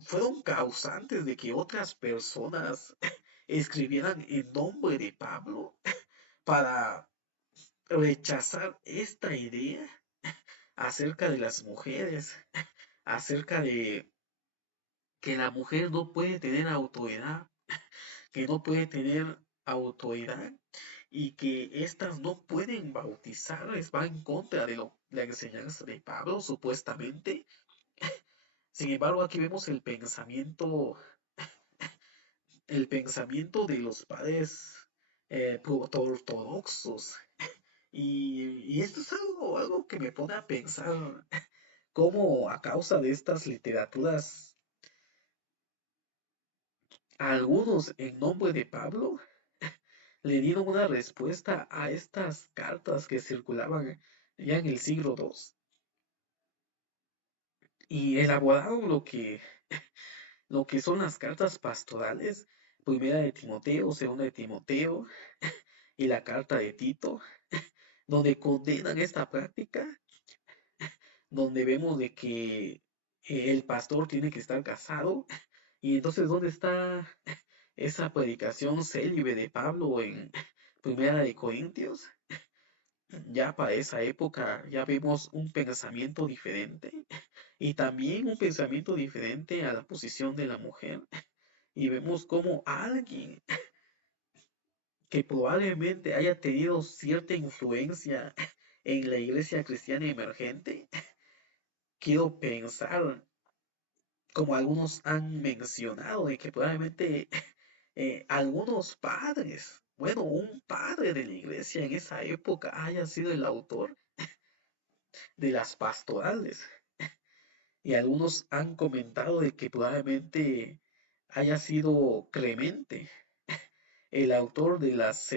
fueron causantes de que otras personas escribieran en nombre de Pablo para rechazar esta idea acerca de las mujeres, acerca de que la mujer no puede tener autoridad, que no puede tener autoridad y que éstas no pueden bautizar, va en contra de la enseñanza de Pablo, supuestamente. Sin embargo, aquí vemos el pensamiento de los padres ortodoxos. Y esto es algo que me pone a pensar cómo a causa de estas literaturas, algunos en nombre de Pablo le dieron una respuesta a estas cartas que circulaban ya en el siglo II y elaboraron lo que son las cartas pastorales, primera de Timoteo, segunda de Timoteo y la carta de Tito, donde condenan esta práctica, donde vemos de que el pastor tiene que estar casado. Y entonces, ¿dónde está esa predicación célibe de Pablo en Primera de Corintios? Ya para esa época ya vemos un pensamiento diferente y también un pensamiento diferente a la posición de la mujer. Y vemos como alguien que probablemente haya tenido cierta influencia en la iglesia cristiana emergente, quiero pensar, como algunos han mencionado, de que probablemente algunos padres, bueno, un padre de la iglesia en esa época haya sido el autor de las pastorales. Y algunos han comentado de que probablemente haya sido Clemente, el autor de las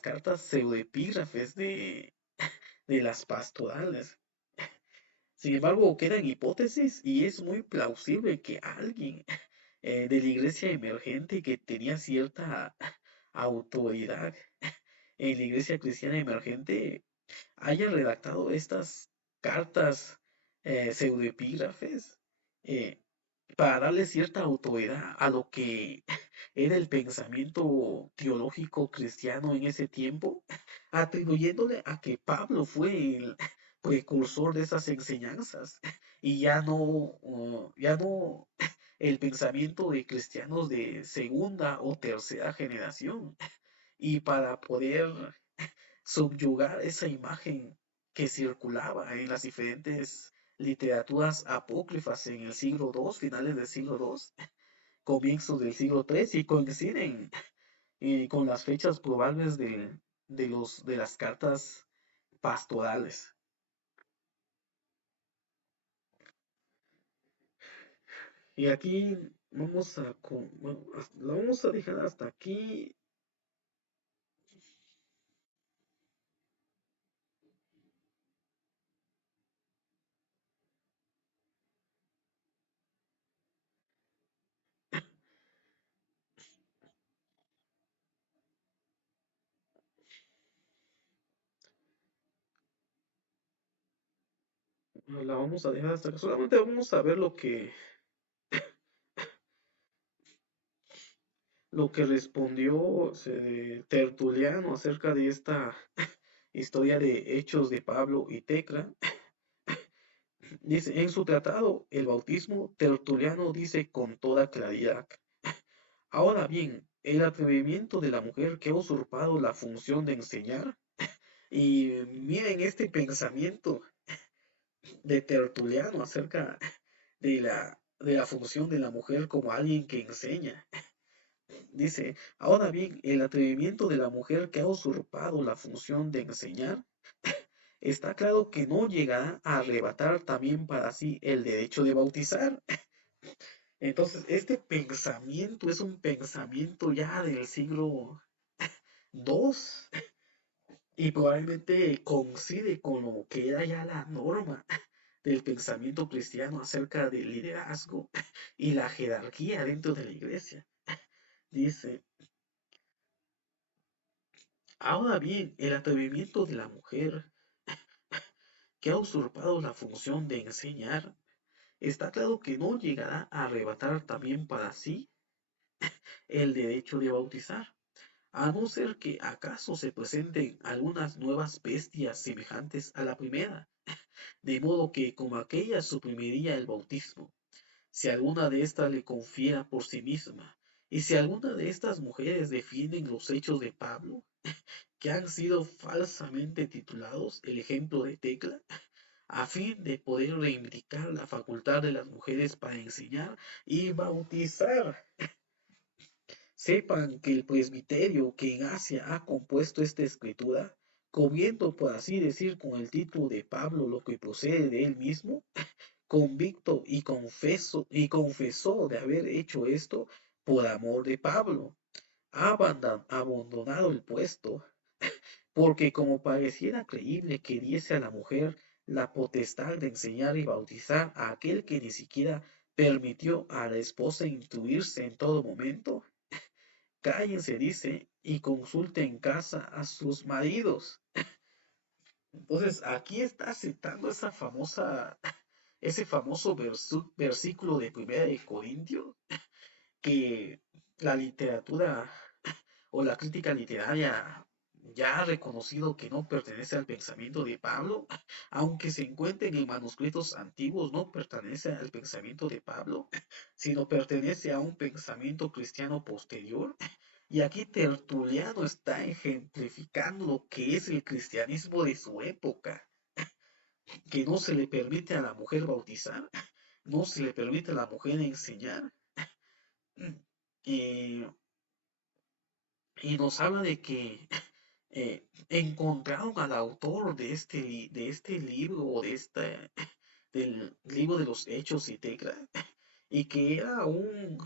cartas pseudoepígrafes de las pastorales. Sin embargo, quedan hipótesis y es muy plausible que alguien de la iglesia emergente que tenía cierta autoridad en la iglesia cristiana emergente haya redactado estas cartas pseudoepígrafes eh, para darle cierta autoridad a lo que era el pensamiento teológico cristiano en ese tiempo, atribuyéndole a que Pablo fue el precursor de esas enseñanzas y ya no el pensamiento de cristianos de segunda o tercera generación. Y para poder subyugar esa imagen que circulaba en las diferentes literaturas apócrifas en el siglo II, finales del siglo II, comienzos del siglo III, y coinciden con las fechas probables de las cartas pastorales. Y aquí bueno, lo vamos a dejar hasta aquí. La vamos a dejar hasta acá. Solamente vamos a ver lo que respondió Tertuliano acerca de esta historia de Hechos de Pablo y Tecla. Dice, en su tratado, El bautismo, Tertuliano dice con toda claridad: ahora bien, el atrevimiento de la mujer que ha usurpado la función de enseñar, y miren este pensamiento de Tertuliano acerca de la función de la mujer como alguien que enseña. Dice, ahora bien, el atrevimiento de la mujer que ha usurpado la función de enseñar, está claro que no llegará a arrebatar también para sí el derecho de bautizar. Entonces, este pensamiento es un pensamiento ya del siglo II y probablemente coincide con lo que era ya la norma del pensamiento cristiano acerca del liderazgo y la jerarquía dentro de la iglesia. Dice, ahora bien, el atrevimiento de la mujer que ha usurpado la función de enseñar, está claro que no llegará a arrebatar también para sí el derecho de bautizar, a no ser que acaso se presenten algunas nuevas bestias semejantes a la primera, de modo que como aquella suprimiría el bautismo, si alguna de estas le confiera por sí misma, y si alguna de estas mujeres defienden los hechos de Pablo, que han sido falsamente titulados el ejemplo de Tecla, a fin de poder reivindicar la facultad de las mujeres para enseñar y bautizar. Sepan que el presbiterio que en Asia ha compuesto esta escritura, cubriendo por así decir con el título de Pablo lo que procede de él mismo, convicto y confesó de haber hecho esto por amor de Pablo, ha abandonado el puesto, porque como pareciera creíble que diese a la mujer la potestad de enseñar y bautizar a aquel que ni siquiera permitió a la esposa instruirse en todo momento, cállense, dice, y consulte en casa a sus maridos. Entonces, aquí está citando ese famoso versículo de Primera de Corintios, que la literatura o la crítica literaria ya ha reconocido que no pertenece al pensamiento de Pablo, aunque se encuentren en manuscritos antiguos, no pertenece al pensamiento de Pablo, sino pertenece a un pensamiento cristiano posterior. Y aquí Tertuliano está ejemplificando lo que es el cristianismo de su época, que no se le permite a la mujer bautizar, no se le permite a la mujer enseñar, y, y nos habla de que encontraron al autor de este libro o del libro de los Hechos y Tecla, y que era un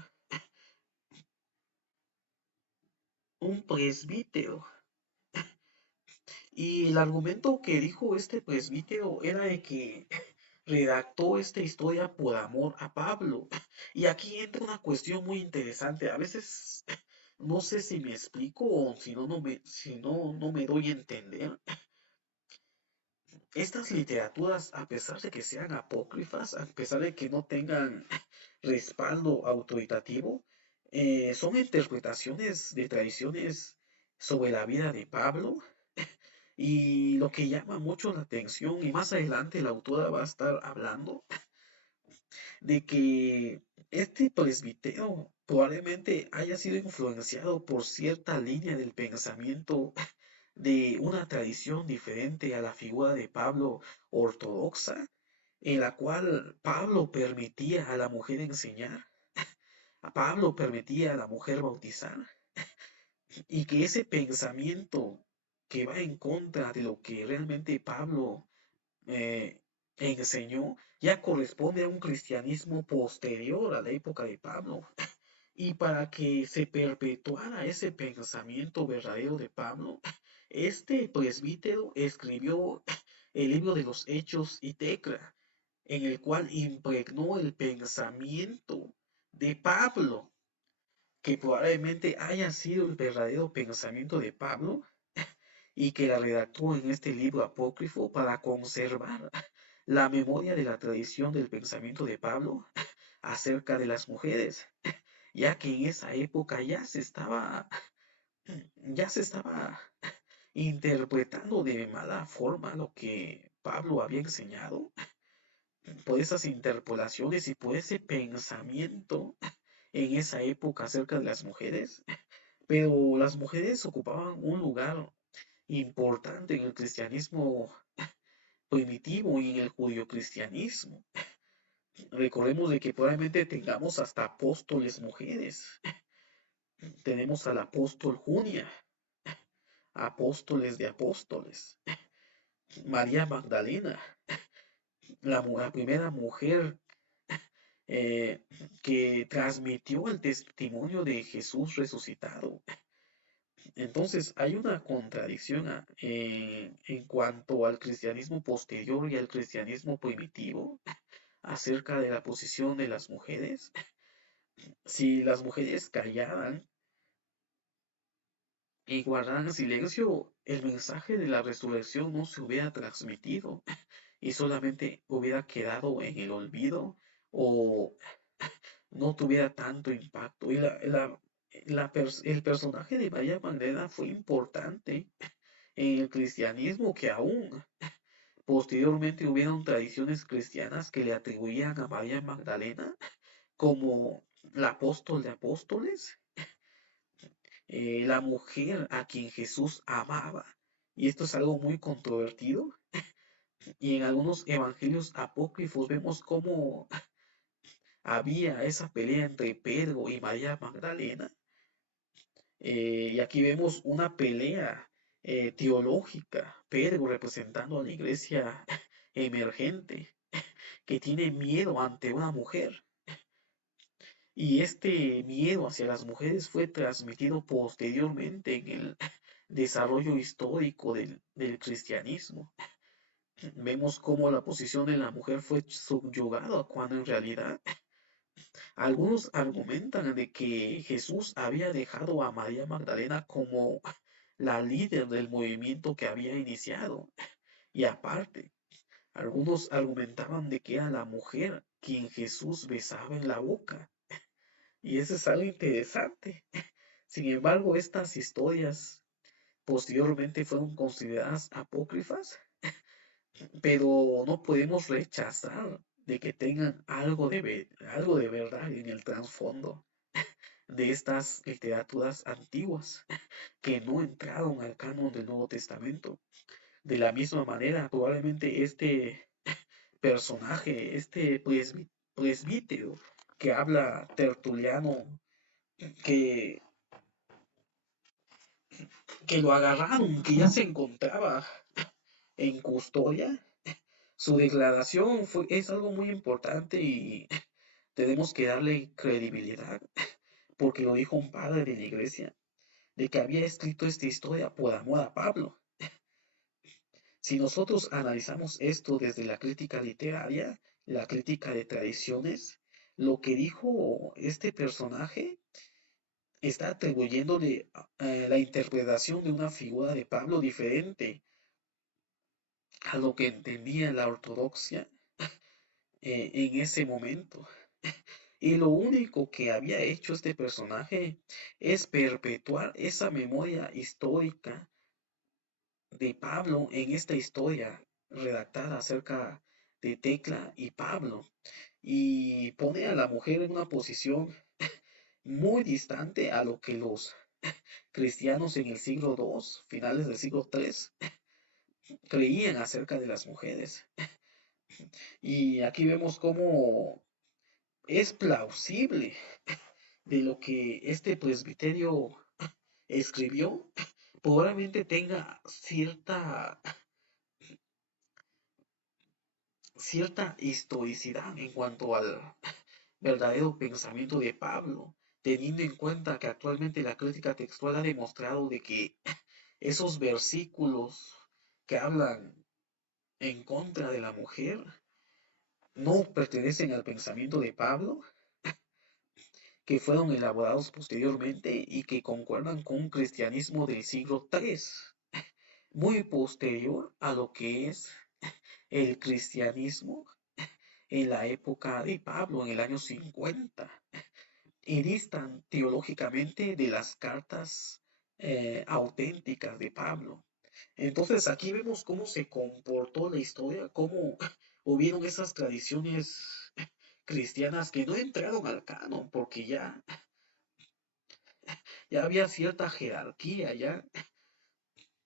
presbítero. Y el argumento que dijo este presbítero era de que redactó esta historia por amor a Pablo. Y aquí entra una cuestión muy interesante. A veces no sé si me explico o si no, no me doy a entender. Estas literaturas, a pesar de que sean apócrifas, a pesar de que no tengan respaldo autoritativo, son interpretaciones de tradiciones sobre la vida de Pablo. Y lo que llama mucho la atención, y más adelante la autora va a estar hablando, de que este presbítero probablemente haya sido influenciado por cierta línea del pensamiento de una tradición diferente a la figura de Pablo ortodoxa, en la cual Pablo permitía a la mujer enseñar, a Pablo permitía a la mujer bautizar, y que ese pensamiento que va en contra de lo que realmente Pablo eh, enseñó ya corresponde a un cristianismo posterior a la época de Pablo. Y para que se perpetuara ese pensamiento verdadero de Pablo, este presbítero escribió el libro de los Hechos y Tecla, en el cual impregnó el pensamiento de Pablo, que probablemente haya sido el verdadero pensamiento de Pablo, y que la redactó en este libro apócrifo para conservar la memoria de la tradición del pensamiento de Pablo acerca de las mujeres, ya que en esa época ya se estaba interpretando de mala forma lo que Pablo había enseñado, por esas interpolaciones y por ese pensamiento en esa época acerca de las mujeres. Pero las mujeres ocupaban un lugar importante en el cristianismo primitivo y en el judio-cristianismo. Recordemos de que probablemente tengamos hasta apóstoles mujeres. Tenemos al apóstol Junia, apóstoles de apóstoles. María Magdalena, la primera mujer eh, que transmitió el testimonio de Jesús resucitado. Entonces hay una contradicción en cuanto al cristianismo posterior y al cristianismo primitivo acerca de la posición de las mujeres. Si las mujeres callaran y guardaran silencio, el mensaje de la resurrección no se hubiera transmitido y solamente hubiera quedado en el olvido o no tuviera tanto impacto. Y el personaje de María Magdalena fue importante en el cristianismo, que aún posteriormente hubieron tradiciones cristianas que le atribuían a María Magdalena como la apóstol de apóstoles, la mujer a quien Jesús amaba. Y esto es algo muy controvertido. Y en algunos evangelios apócrifos vemos cómo había esa pelea entre Pedro y María Magdalena. Y aquí vemos una pelea teológica, Pedro representando a la iglesia emergente, que tiene miedo ante una mujer. Y este miedo hacia las mujeres fue transmitido posteriormente en el desarrollo histórico del cristianismo. Vemos cómo la posición de la mujer fue subyugada cuando en realidad algunos argumentan de que Jesús había dejado a María Magdalena como la líder del movimiento que había iniciado. Y aparte, algunos argumentaban de que era la mujer quien Jesús besaba en la boca. Y eso es algo interesante. Sin embargo, estas historias posteriormente fueron consideradas apócrifas, pero no podemos rechazar de que tengan algo de verdad en el trasfondo de estas literaturas antiguas que no entraron al canon del Nuevo Testamento. De la misma manera, probablemente este personaje, este presbítero que habla Tertuliano, que, que lo agarraron, que ya se encontraba en custodia, su declaración es algo muy importante y tenemos que darle credibilidad, porque lo dijo un padre de la iglesia, de que había escrito esta historia por amor a Pablo. Si nosotros analizamos esto desde la crítica literaria, la crítica de tradiciones, lo que dijo este personaje está atribuyéndole la interpretación de una figura de Pablo diferente a lo que entendía la ortodoxia en ese momento. Y lo único que había hecho este personaje es perpetuar esa memoria histórica de Pablo en esta historia redactada acerca de Tecla y Pablo, y pone a la mujer en una posición muy distante a lo que los cristianos en el siglo II, finales del siglo III, creían acerca de las mujeres. Y aquí vemos cómo es plausible de lo que este presbiterio escribió, probablemente tenga cierta historicidad en cuanto al verdadero pensamiento de Pablo, teniendo en cuenta que actualmente la crítica textual ha demostrado de que esos versículos que hablan en contra de la mujer no pertenecen al pensamiento de Pablo, que fueron elaborados posteriormente y que concuerdan con un cristianismo del siglo III, muy posterior a lo que es el cristianismo en la época de Pablo, en el año 50, y distan teológicamente de las cartas auténticas de Pablo. Entonces aquí vemos cómo se comportó la historia, cómo hubieron esas tradiciones cristianas que no entraron al canon, porque ya había cierta jerarquía ya,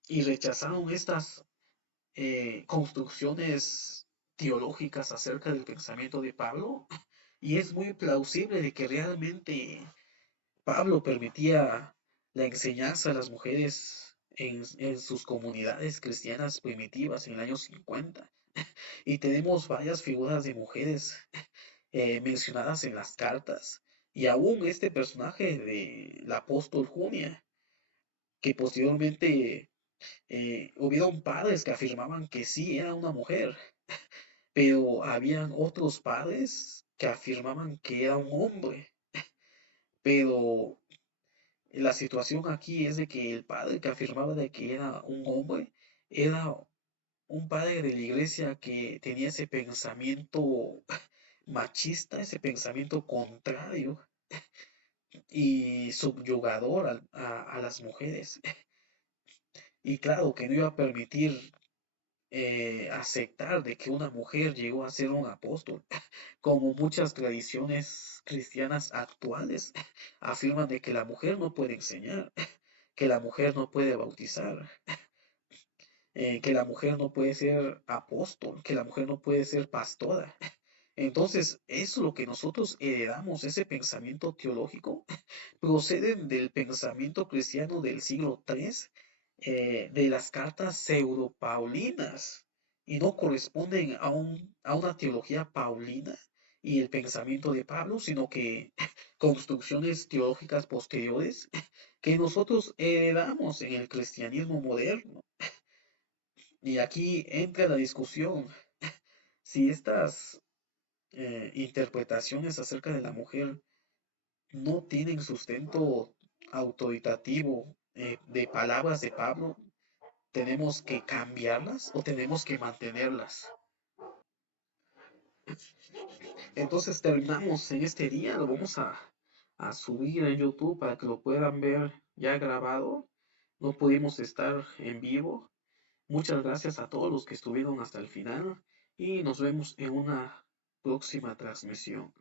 y rechazaron estas construcciones teológicas acerca del pensamiento de Pablo, y es muy plausible de que realmente Pablo permitía la enseñanza a las mujeres en sus comunidades cristianas primitivas en el año 50. Y tenemos varias figuras de mujeres mencionadas en las cartas. Y aún este personaje del apóstol Junia, que posteriormente hubieron padres que afirmaban que sí era una mujer, pero habían otros padres que afirmaban que era un hombre. Pero la situación aquí es de que el padre que afirmaba de que era un hombre era un padre de la iglesia que tenía ese pensamiento machista, ese pensamiento contrario y subyugador a las mujeres. Y claro que no iba a permitir aceptar de que una mujer llegó a ser un apóstol, como muchas tradiciones cristianas actuales afirman de que la mujer no puede enseñar, que la mujer no puede bautizar, que la mujer no puede ser apóstol, que la mujer no puede ser pastora. Entonces, eso es lo que nosotros heredamos, ese pensamiento teológico, procede del pensamiento cristiano del siglo III, de las cartas pseudo-paulinas, y no corresponden a una teología paulina y el pensamiento de Pablo, sino que construcciones teológicas posteriores que nosotros heredamos en el cristianismo moderno. Y aquí entra la discusión si estas interpretaciones acerca de la mujer no tienen sustento autoritativo de palabras de Pablo, tenemos que cambiarlas o tenemos que mantenerlas. Entonces terminamos en este día, lo vamos a subir en YouTube para que lo puedan ver ya grabado. No pudimos estar en vivo. Muchas gracias a todos los que estuvieron hasta el final y nos vemos en una próxima transmisión.